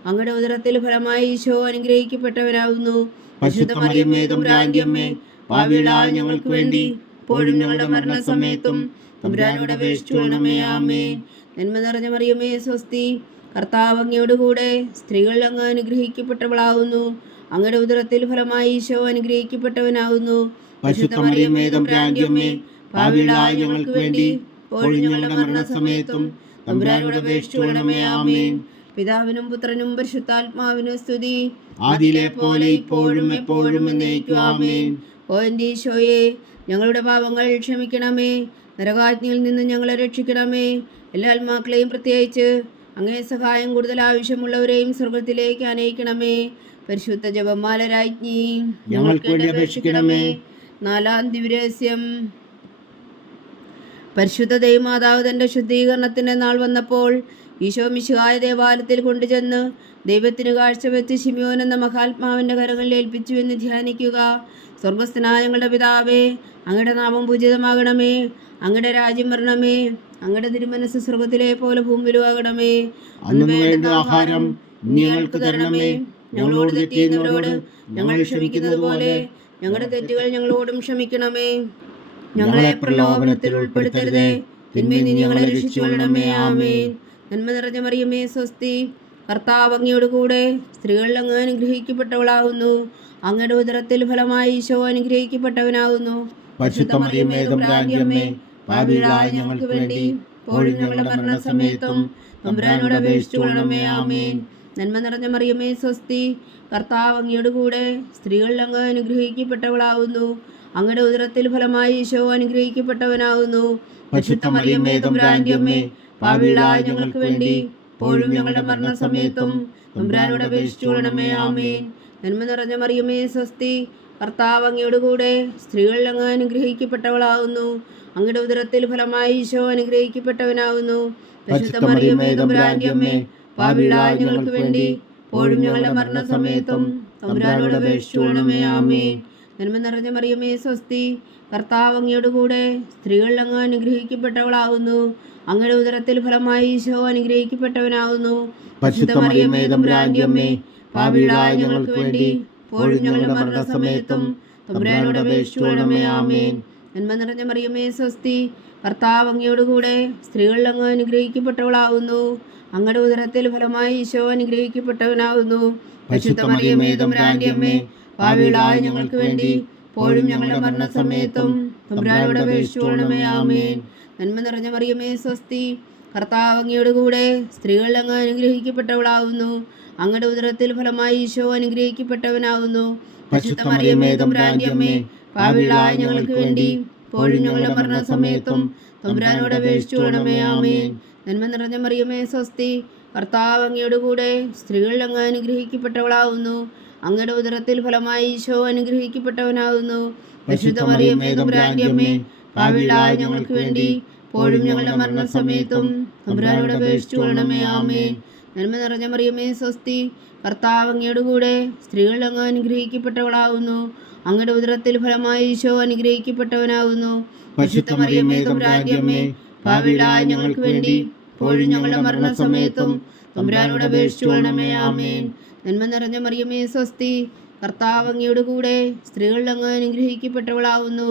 അങ്ങയുടെ ഉദരത്തിൽ ഫലമായി ഈശോ അനുഗ്രഹിക്കപ്പെട്ടവനാകുന്നു. പരിശുദ്ധ മറിയമ്മേ തമ്പുരാന്റെ അമ്മേ, പാപികളായ ഞങ്ങൾക്ക് വേണ്ടി ഇപ്പോഴും ഞങ്ങളുടെ മരണസമയത്തും തമ്പുരാനോട് അപേക്ഷിച്ചുകൊള്ളണമേ. ആമേൻ. നന്മ നിറഞ്ഞ മറിയമേ സ്വസ്തി, കർത്താവ് അങ്ങയോട് കൂടെ സ്ത്രീകളിൽ അങ്ങ് അനുഗ്രഹിക്കപ്പെട്ടവളാകുന്നു. അങ്ങയുടെ ഉദരത്തിൽ ഫലമായി ഈശോ അനുഗ്രഹിക്കപ്പെട്ടവനാകുന്നു. പരിശുദ്ധ മറിയമ്മേ തമ്പുരാന്റെ അമ്മേ, പാപികളായ ഞങ്ങൾക്ക് വേണ്ടി ഇപ്പോഴും ഞങ്ങളുടെ മരണസമയത്തും തമ്പുരാനോട് അപേക്ഷിച്ചുകൊള്ളണമേ. ആമേൻ. പിതാവിനും പുത്രനും പരിശുദ്ധാത്മാവിനും സ്തുതി, ആദിയിലെ പോലെ ഇപ്പോഴും എപ്പോഴും എന്നേക്കും. ആമേൻ. ഓ എൻ്റെ ഈശോയെ, ഞങ്ങളുടെ പാപങ്ങൾ ക്ഷമിക്കണമേ. നരകാജ്ഞയിൽ നിന്ന് ഞങ്ങളെ രക്ഷിക്കണമേ. എല്ലാ ആത്മാക്കളെയും പ്രത്യേകിച്ച് അങ്ങേ സഹായം കൂടുതൽ ആവശ്യമുള്ളവരെയും സ്വർഗത്തിലേക്ക് അനയിക്കണമേ. പരിശുദ്ധ ജപമാല രാജ്ഞി, ഞങ്ങൾക്ക് വേണ്ടി അപേക്ഷിക്കണമേ. നാലാം ദിവ്യരഹസ്യം. പരിശുദ്ധ ദൈവമാതാവ് തൻ്റെ ശുദ്ധീകരണത്തിൻ്റെ നാൾ വന്നപ്പോൾ ഈശോ മിശിഹായ ദേവാലയത്തിൽ കൊണ്ടുചെന്ന് ദൈവത്തിന് കാഴ്ചവെച്ച് ശിമയോൻ എന്ന മഹാത്മാവിൻ്റെ കരങ്ങളിൽ ഏൽപ്പിച്ചു എന്ന് ധ്യാനിക്കുക. സ്വർഗസ്ഥനായ ഞങ്ങളുടെ പിതാവേ, അങ്ങയുടെ നാമം പൂജിതമാകണമേ, അങ്ങയുടെ രാജ്യം വരണമേ, അങ്ങയുടെ തിരുമനസ് സ്വർഗത്തിലെ പോലെ ഭൂമിയിലും ആകണമേ. അന്നു വേണ്ട ആഹാരം ഇനി ഞങ്ങൾക്ക് തരണമേ. ഞങ്ങളോട് തെറ്റ് ചെയ്യുന്നവരോട് ഞങ്ങൾ ക്ഷമിക്കുന്നത് പോലെ ഞങ്ങളുടെ തെറ്റുകൾ ഞങ്ങളോടും ക്ഷമിക്കണമേ. ഞങ്ങളെ പ്രലോഭനത്തിൽ ഉൾപ്പെടുത്തരുതേ, തിന്മയിൽ നിന്ന് ഞങ്ങളെ രക്ഷിച്ചുകൊള്ളണമേ. ആമേൻ. നന്മ നിറഞ്ഞ മറിയമേ സ്വസ്തി, കർത്താവ് അങ്ങയോട് കൂടെ സ്ത്രീകളിൽ അങ്ങ് അനുഗ്രഹിക്കപ്പെട്ടവളാകുന്നു. അങ്ങയുടെ ഉദരത്തിൽ ഫലമായി ഈശോ അനുഗ്രഹിക്കപ്പെട്ടവനാകുന്നു. പരിശുദ്ധ മറിയമേ തമ്പുരാന്റെ അമ്മേ, പാപികളായ ഞങ്ങൾക്ക് വേണ്ടി ഇപ്പോഴും ഞങ്ങളുടെ മരണസമയത്തും തമ്പുരാനോട് അപേക്ഷിച്ചുകൊള്ളണമേ. ആമേൻ. നന്മ നിറഞ്ഞ മറിയമേ സ്വസ്തി, കർത്താവ് അങ്ങയോട് കൂടെ സ്ത്രീകളിൽ അങ്ങ് അനുഗ്രഹിക്കപ്പെട്ടവളാകുന്നു. അങ്ങയുടെ ഉദരത്തിൽ ഫലമായി ഈശോ അനുഗ്രഹിക്കപ്പെട്ടവനാകുന്നു. പരിശുദ്ധ മറിയമേ തമ്പുരാന്റെ അമ്മേ, പാപികളായ ഞങ്ങൾക്ക് വേണ്ടി ഇപ്പോഴും ഞങ്ങളുടെ മരണസമയത്തും തമ്പുരാനോട് അപേക്ഷിച്ചുകൊള്ളണമേ. ആമേൻ. നന്മ നിറഞ്ഞ മറിയമേ സ്വസ്തി, കർത്താവ് അങ്ങയോട് കൂടെ സ്ത്രീകളിൽ അങ്ങ് അനുഗ്രഹിക്കപ്പെട്ടവളാകുന്നു. അങ്ങയുടെ ഉദരത്തിൽ ഫലമായി ഈശോ അനുഗ്രഹിക്കപ്പെട്ടവനാകുന്നു. പരിശുദ്ധ മറിയമേ തമ്പുരാന്റെ അമ്മേ, പാപികളായ ഞങ്ങൾക്ക് വേണ്ടി ഇപ്പോഴും ഞങ്ങളുടെ മരണസമയത്തും തമ്പുരാനോട് അപേക്ഷിച്ചുകൊള്ളണമേ. ആമേൻ. നന്മ നിറഞ്ഞ മറിയമേ സ്വസ്തി, കർത്താവ് അങ്ങയോട് കൂടെ സ്ത്രീകളിൽ അങ്ങ് അനുഗ്രഹിക്കപ്പെട്ടവളാകുന്നു. അങ്ങയുടെ ഉദരത്തിൽ ഫലമായി ഈശോ അനുഗ്രഹിക്കപ്പെട്ടവനാകുന്നു. പരിശുദ്ധ മറിയമേ തമ്പുരാന്റെ അമ്മേ, പാപികളായ ഞങ്ങൾക്ക് വേണ്ടി ഇപ്പോഴും ഞങ്ങളുടെ മരണസമയത്തും തമ്പുരാനോട് അപേക്ഷിച്ചുകൊള്ളണമേ. ആമേൻ. നന്മ നിറഞ്ഞ മറിയമേ സ്വസ്തി, കർത്താവ് അങ്ങയോട് കൂടെ സ്ത്രീകളിൽ അങ്ങ് അനുഗ്രഹിക്കപ്പെട്ടവളാകുന്നു. അങ്ങയുടെ ഉദരത്തിൽ ഫലമായി ഈശോ അനുഗ്രഹിക്കപ്പെട്ടവനാകുന്നു. പരിശുദ്ധ മറിയമേ തമ്പുരാന്റെ അമ്മേ, പാപികളായ ഞങ്ങൾക്ക് വേണ്ടി ഇപ്പോഴും ഞങ്ങളുടെ മരണസമയത്തും തമ്പുരാനോട് അപേക്ഷിച്ചുകൊള്ളണമേ. ആമേൻ. നന്മ നിറഞ്ഞ മറിയമേ സ്വസ്തി, കർത്താവ് അങ്ങയോട് കൂടെ സ്ത്രീകളിൽ അങ്ങ് അനുഗ്രഹിക്കപ്പെട്ടവളാകുന്നു. അങ്ങയുടെ ഉദരത്തിൽ ഫലമായി ഈശോ അനുഗ്രഹിക്കപ്പെട്ടവനാകുന്നു. പരിശുദ്ധ മറിയമേ തമ്പുരാന്റെ അമ്മേ, പാപികളായ ഞങ്ങൾക്ക് വേണ്ടി ഇപ്പോഴും ഞങ്ങളുടെ മരണസമയത്തും തമ്പുരാനോട് അപേക്ഷിച്ചുകൊള്ളണമേ. ആമേൻ. നന്മ നിറഞ്ഞ മറിയമേ സ്വസ്തി, കർത്താവ് അങ്ങയോട് കൂടെ സ്ത്രീകളിൽ അങ്ങ് അനുഗ്രഹിക്കപ്പെട്ടവളാകുന്നു. അങ്ങയുടെ ഉദരത്തിൽ ഫലമായി ഈശോ അനുഗ്രഹിക്കപ്പെട്ടവനാകുന്നു. പരിശുദ്ധ മറിയമേ തമ്പുരാന്റെ അമ്മേ, പാപികളായ ഞങ്ങൾക്ക് വേണ്ടി ഇപ്പോഴും ഞങ്ങളുടെ മരണസമയത്തും തമ്പുരാനോട് അപേക്ഷിച്ചുകൊള്ളണമേ. ആമേൻ. നന്മ നിറഞ്ഞ മറിയമേ സ്വസ്തി, കർത്താവ് അങ്ങയോട് കൂടെ സ്ത്രീകളിൽ അങ്ങ് അനുഗ്രഹിക്കപ്പെട്ടവളാകുന്നു. അങ്ങയുടെ ഉദരത്തിൽ ഫലമായി ഈശോ അനുഗ്രഹിക്കപ്പെട്ടവനാകുന്നു. പരിശുദ്ധ മറിയമേ തമ്പുരാന്റെ അമ്മേ, പാപികളായ ഞങ്ങൾക്ക് വേണ്ടി ഇപ്പോഴും ഞങ്ങളുടെ മരണസമയത്തും തമ്പുരാനോട് അപേക്ഷിച്ചുകൊള്ളണമേ. ആമേൻ. നന്മ നിറഞ്ഞ മറിയമേ സ്വസ്തി, കർത്താവ് അങ്ങയോട് കൂടെ സ്ത്രീകളിൽ അങ്ങ് അനുഗ്രഹിക്കപ്പെട്ടവളാകുന്നു.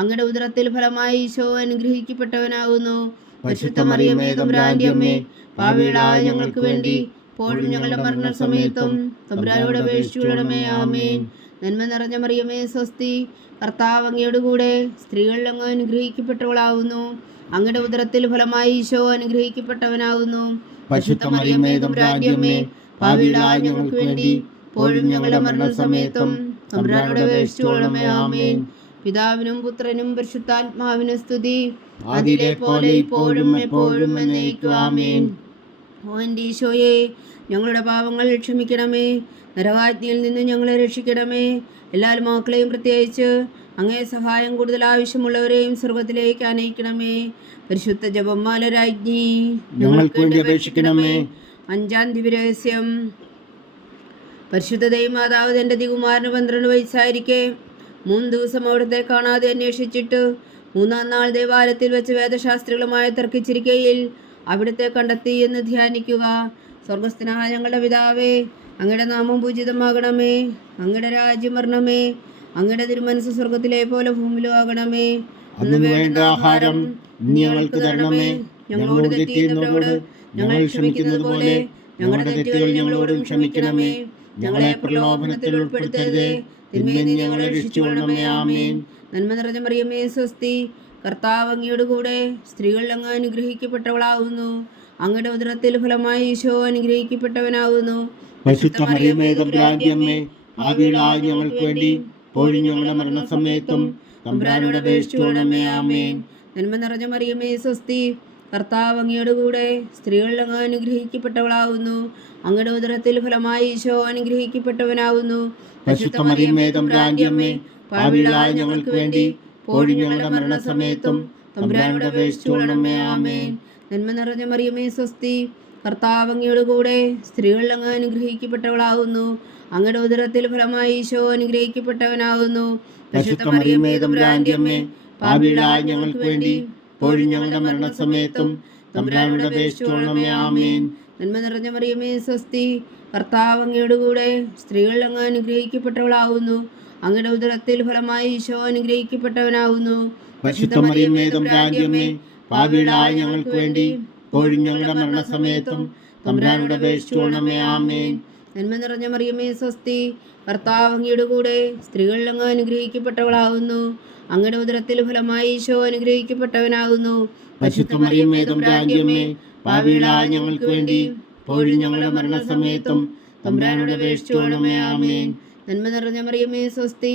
അങ്ങയുടെ ഉദരത്തിൽ ഫലമായി ഈശോ അനുഗ്രഹിക്കപ്പെട്ടവനാകുന്നു. പരിശുദ്ധ മറിയമേ തമ്പുരാന്റെ അമ്മേ, പാപികളായ ഞങ്ങൾക്ക് വേണ്ടി ഇപ്പോഴും ഞങ്ങളുടെ മരണസമയത്തും തമ്പുരാനോട് അപേക്ഷിച്ചുകൊള്ളണമേ. ആമേൻ. നന്മ നിറഞ്ഞ മറിയമേ സ്വസ്തി, കർത്താവ് അങ്ങയോട് കൂടെ സ്ത്രീകളിൽ അങ്ങ് അനുഗ്രഹിക്കപ്പെട്ടവളാകുന്നു. അങ്ങയുടെ ഉദരത്തിൽ ഫലമായി ഈശോ അനുഗ്രഹിക്കപ്പെട്ടവനാകുന്നു. പരിശുദ്ധ മറിയമേ തമ്പുരാന്റെ അമ്മേ, പാപികളായ ഞങ്ങൾക്ക് വേണ്ടി ഇപ്പോഴും ഞങ്ങളുടെ മരണസമയത്തും തമ്പുരാനോട് അപേക്ഷിച്ചുകൊള്ളണമേ. ആമേൻ. പിതാവിനും പുത്രനും പരിശുദ്ധാത്മാവിനും സ്തുതി, ആദിയിലെ പോലെ ഇപ്പോഴും എപ്പോഴും എന്നേക്കും. ആമേൻ. ഓ എൻ്റെ ഈശോയെ, ഞങ്ങളുടെ പാപങ്ങൾ ക്ഷമിക്കണമേ, നരകാഗ്നിയിൽ നിന്ന് ഞങ്ങളെ രക്ഷിക്കണമേ. എല്ലാ മക്കളെയും പ്രത്യേകിച്ച് അങ്ങേ സഹായം കൂടുതൽ ആവശ്യമുള്ളവരെയും സ്വർഗത്തിലേക്ക് അനയിക്കണമേ. പരിശുദ്ധ ജപമാല രാജ്ഞി, ഞങ്ങൾക്ക് വേണ്ടി അപേക്ഷിക്കണമേ. അഞ്ചാം ദിവ്യരഹസ്യം. പരിശുദ്ധ ദൈവമാതാവ് തൻ്റെ തികുമാരന് 12 വയസ്സായിരിക്കെ 3 ദിവസം അവിടുത്തെ കാണാതെ അന്വേഷിച്ചിട്ട് 3-ാം നാൾ ദേവാലയത്തിൽ വെച്ച് വേദശാസ്ത്രികളുമായി തർക്കിച്ചിരിക്കയിൽ അവിടുത്തെ കണ്ടെത്തി എന്ന് ധ്യാനിക്കുക. സ്വർഗസ്ഥനായ ഞങ്ങളുടെ പിതാവേ, അങ്ങയുടെ നാമം പൂജിതമാകണമേ, അങ്ങയുടെ രാജ്യം വരണമേ, അങ്ങയുടെ തിരുമനസ് സ്വർഗത്തിലെ പോലെ ഭൂമിയിലും ആകണമേ. അന്ന് വേണ്ട ആഹാരം ഇനി ഞങ്ങൾക്ക് തരണമേ. ഞങ്ങളോട് തെറ്റ് ചെയ്യുന്നവരോട് ഞങ്ങൾ ക്ഷമിക്കുന്നത് പോലെ ഞങ്ങളുടെ തെറ്റുകൾ ഞങ്ങളോടും ക്ഷമിക്കണമേ. ഞങ്ങളെ പ്രലോഭനത്തിൽ ഉൾപ്പെടുത്തരുതേ, തിന്മയിൽ നിന്ന് ഞങ്ങളെ രക്ഷിച്ചുകൊള്ളണമേ. ആമേൻ. നന്മ നിറഞ്ഞ മറിയമേ സ്വസ്തി, കർത്താവ് അങ്ങയോട് കൂടെ സ്ത്രീകളിൽ അങ്ങ് അനുഗ്രഹിക്കപ്പെട്ടവളാകുന്നു. അങ്ങയുടെ ഉദരത്തിൽ ഫലമായി ഈശോ അനുഗ്രഹിക്കപ്പെട്ടവനാകുന്നു. പരിശുദ്ധ മറിയമേ തമ്പുരാന്റെ അമ്മേ, പാപികളായ ഞങ്ങൾക്ക് വേണ്ടി ഇപ്പോഴും ഞങ്ങളുടെ മരണസമയത്തും തമ്പുരാനോട് അപേക്ഷിച്ചുകൊള്ളണമേ. ആമേൻ. നന്മ നിറഞ്ഞ മറിയമേ സ്വസ്തി, കർത്താവ് അങ്ങയുടെ കൂടെ സ്ത്രീകളിൽ അങ്ങ് അനുഗ്രഹിക്കപ്പെട്ടവളാവുന്നു. അങ്ങയുടെ ഉദരത്തിൽ ഫലമായി ഈശോ അനുഗ്രഹിക്കപ്പെട്ടവനാവുന്നു. പരിശുദ്ധ മറിയമേ തമ്പുരാന്റെ അമ്മേ, പാപികളായ ഞങ്ങൾക്ക് വേണ്ടി ഇപ്പോഴും ഞങ്ങളുടെ മരണസമയത്തും തമ്പുരാനോട് അപേക്ഷിച്ചുകൊള്ളണമേ. ആമേൻ. നന്മ നിറഞ്ഞ മറിയമേ സ്വസ്തി, കർത്താവ് അങ്ങയുടെ കൂടെ സ്ത്രീകളിൽ അങ്ങ് അനുഗ്രഹിക്കപ്പെട്ടവളാവുന്നു. അങ്ങയുടെ ഉദരത്തിൽ ഫലമായി ഈശോ അനുഗ്രഹിക്കപ്പെട്ടവനാവുന്നു. പരിശുദ്ധ മറിയമേ തമ്പുരാന്റെ അമ്മേ, പാപികളായ ഞങ്ങൾക്ക് വേണ്ടി ഇപ്പോഴും ഞങ്ങളുടെ മരണസമയത്തും തമ്പുരാനോട് അപേക്ഷിച്ചുകൊള്ളണമേ. ആമേൻ. നന്മ നിറഞ്ഞ മറിയമേ സ്വസ്തി, കർത്താവ് അങ്ങയുടെ കൂടെ സ്ത്രീകളിൽ അങ്ങ് അനുഗ്രഹിക്കപ്പെട്ടവളാവുന്നു. അങ്ങയുടെ ഉദരത്തിൽ ഫലമായി ഈശോ അനുഗ്രഹിക്കപ്പെട്ടവനാവുന്നു. പരിശുദ്ധ മറിയമേ തമ്പുരാന്റെ അമ്മേ, പാപികളായ ഞങ്ങൾക്ക് വേണ്ടി ഇപ്പോഴും ഞങ്ങളുടെ മരണസമയത്തും തമ്പുരാനോട് അപേക്ഷിച്ചുകൊള്ളണമേ. ആമേൻ. നന്മ നിറഞ്ഞ മറിയമേ സ്വസ്തി, കർത്താവ് അങ്ങയുടെ കൂടെ സ്ത്രീകളിൽ അങ്ങ് അനുഗ്രഹിക്കപ്പെട്ടവളാവുന്നു. അങ്ങയുടെ ഉദരത്തിൽ ഫലമായി ഈശോ അനുഗ്രഹിക്കപ്പെട്ടവനാകുന്നു. പരിശുദ്ധ മറിയമേ തമ്പുരാന്റെ അമ്മേ, പാപികളായ ഞങ്ങൾക്ക് വേണ്ടി ഇപ്പോഴും ഞങ്ങളുടെ മരണസമയത്തും തമ്പുരാനോട് അപേക്ഷിച്ചുകൊള്ളണമേ. ആമേൻ. നന്മ നിറഞ്ഞ മറിയമേ സ്വസ്തി,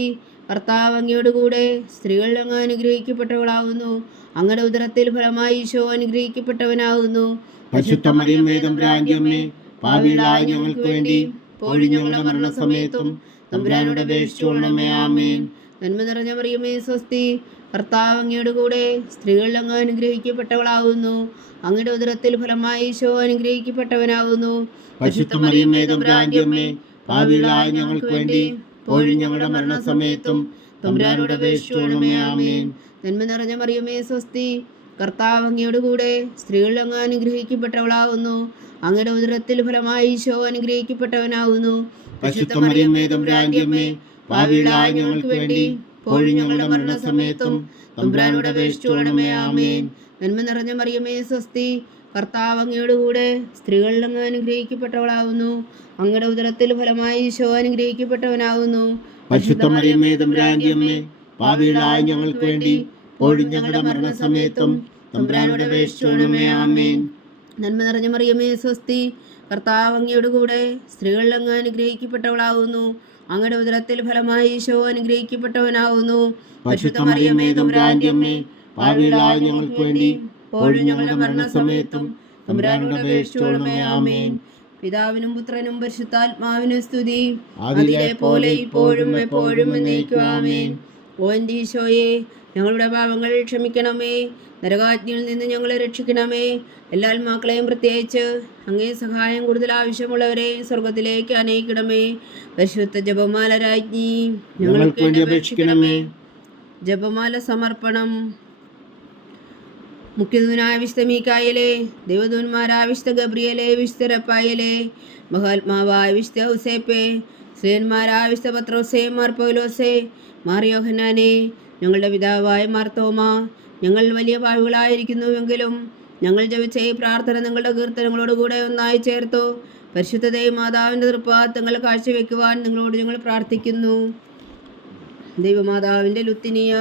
കർത്താവ് അങ്ങയുടെ കൂടെ സ്ത്രീകളിൽ അങ്ങ് അനുഗ്രഹിക്കപ്പെട്ടവളാവുന്നു. അങ്ങയുടെ ഉദരത്തിൽ ഫലമായി ഈശോ അനുഗ്രഹിക്കപ്പെട്ടവനാകുന്നു. പരിശുദ്ധ മറിയമേ തമ്പുരാന്റെ അമ്മേ, പാപികളായ ഞങ്ങൾക്ക് വേണ്ടി ഇപ്പോഴും ഞങ്ങളുടെ മരണസമയത്തും തമ്പുരാനോട് അപേക്ഷിച്ചുകൊള്ളണമേ. ആമേൻ. നന്മ നിറഞ്ഞ മറിയമേ സ്വസ്തി, കർത്താവ് അങ്ങയുടെ കൂടെ സ്ത്രീകളിൽ അങ്ങ് അനുഗ്രഹിക്കപ്പെട്ടവളാവുന്നു. അങ്ങയുടെ ഉദരത്തിൽ ഫലമായി ഈശോ അനുഗ്രഹിക്കപ്പെട്ടവനാകുന്നു. പരിശുദ്ധ മറിയമേ തമ്പുരാന്റെ അമ്മേ, പാപികളായ ഞങ്ങൾക്ക് വേണ്ടി ഇപ്പോഴും ഞങ്ങളുടെ മരണസമയത്തും തമ്പുരാനോട് അപേക്ഷിച്ചുകൊള്ളണമേ. ആമേൻ. നന്മ നിറഞ്ഞ മറിയമേ സ്വസ്തി, കർത്താവ് അങ്ങയുടെ കൂടെ സ്ത്രീകളിൽ അങ്ങ് അനുഗ്രഹിക്കപ്പെട്ടവളാവുന്നു. അങ്ങയുടെ ഉദരത്തിൽ ഫലമായി ഈശോ അനുഗ്രഹിക്കപ്പെട്ടവനാകുന്നു. പരിശുദ്ധ മറിയമേ തമ്പുരാന്റെ അമ്മേ, പാപികളായ ഞങ്ങൾക്ക് വേണ്ടി ഇപ്പോഴും ഞങ്ങളുടെ മരണസമയത്തും തമ്പുരാനോട് അപേക്ഷിച്ചുകൊള്ളണമേ. ആമേൻ. നന്മ നിറഞ്ഞ മറിയമേ സ്വസ്തി, കർത്താവ് അങ്ങയുടെ കൂടെ സ്ത്രീകളിൽ അങ്ങ് അനുഗ്രഹിക്കപ്പെട്ടവളാവുന്നു. അങ്ങയുടെ ഉദരത്തിൽ ഫലമായി ഈശോ അനുഗ്രഹിക്കപ്പെട്ടവനാകുന്നു. പരിശുദ്ധ മറിയമേ തമ്പുരാന്റെ അമ്മേ, പാപികളായ ഞങ്ങൾക്ക് വേണ്ടി ഇപ്പോഴും ഞങ്ങളുടെ മരണസമയത്തും തമ്പുരാനോട് അപേക്ഷിച്ചുകൊള്ളണമേ. ആമേൻ. നന്മ നിറഞ്ഞ മറിയമേ സ്വസ്തി, കർത്താവ് അങ്ങയുടെ കൂടെ സ്ത്രീകളിൽ അങ്ങ് അനുഗ്രഹിക്കപ്പെട്ടവളാവുന്നു. അങ്ങയുടെ ഉദരത്തിൽ ഫലമായി ഈശോ അനുഗ്രഹിക്കപ്പെട്ടവനാകുന്നു. പരിശുദ്ധ മറിയമേ തമ്പുരാന്റെ അമ്മേ, പാപികളായ ഞങ്ങൾക്ക് വേണ്ടി ഇപ്പോഴും ഞങ്ങളുടെ മരണസമയത്തും തമ്പുരാനോട് അപേക്ഷിച്ചുകൊള്ളണമേ. ആമേൻ. പിതാവിനും പുത്രനും പരിശുദ്ധാത്മാവിനും സ്തുതി, അതിലെ പോലെ ഇപ്പോഴും എപ്പോഴും എന്നേക്കും. ആമേൻ. ഓ എൻ്റെ ഈശോയെ, ഞങ്ങളുടെ പാപങ്ങൾ ക്ഷമിക്കണമേ. നരകാജ്ഞയിൽ നിന്ന് ഞങ്ങളെ രക്ഷിക്കണമേ. എല്ലാ ആത്മാക്കളെയും പ്രത്യേകിച്ച് അങ്ങേ സഹായം കൂടുതൽ ആവശ്യമുള്ളവരെ സ്വർഗത്തിലേക്ക് അനയിക്കണമേ. പരിശുദ്ധ ജപമാല രാജ്ഞി, ഞങ്ങൾക്ക് വേണ്ടി അപേക്ഷിക്കണമേ. ജപമാല സമർപ്പണം. മുഖ്യദൂതനായ വിശുദ്ധ മീക്കായേലേ, ദൈവദൂതന്മാരായ വിശുദ്ധ ഗബ്രിയേലേ, വിശുദ്ധ റഫായേലേ, മഹാത്മാവായ വിശുദ്ധ ഔസേപ്പേ, സ്ലേന്മാരായ വിശുദ്ധ പത്രോസേ, മാർ പൗലോസേ, മാർ യോഹന്നാനേ, ഞങ്ങളുടെ പിതാവായ മാർ തോമാ, ഞങ്ങൾ വലിയ പാപികളായിരിക്കുന്നുവെങ്കിലും ഞങ്ങൾ ജപിച്ച ഈ പ്രാർത്ഥന നിങ്ങളുടെ കീർത്തനങ്ങളോടുകൂടെ ഒന്നായി ചേർത്തു. പരിശുദ്ധ ദൈവമാതാവിൻ്റെ തൃപ്പാദങ്ങൾ കാഴ്ചവെക്കുവാൻ നിങ്ങളോട് ഞങ്ങൾ പ്രാർത്ഥിക്കുന്നു. ദൈവമാതാവിൻ്റെ ലുത്തിനിയ,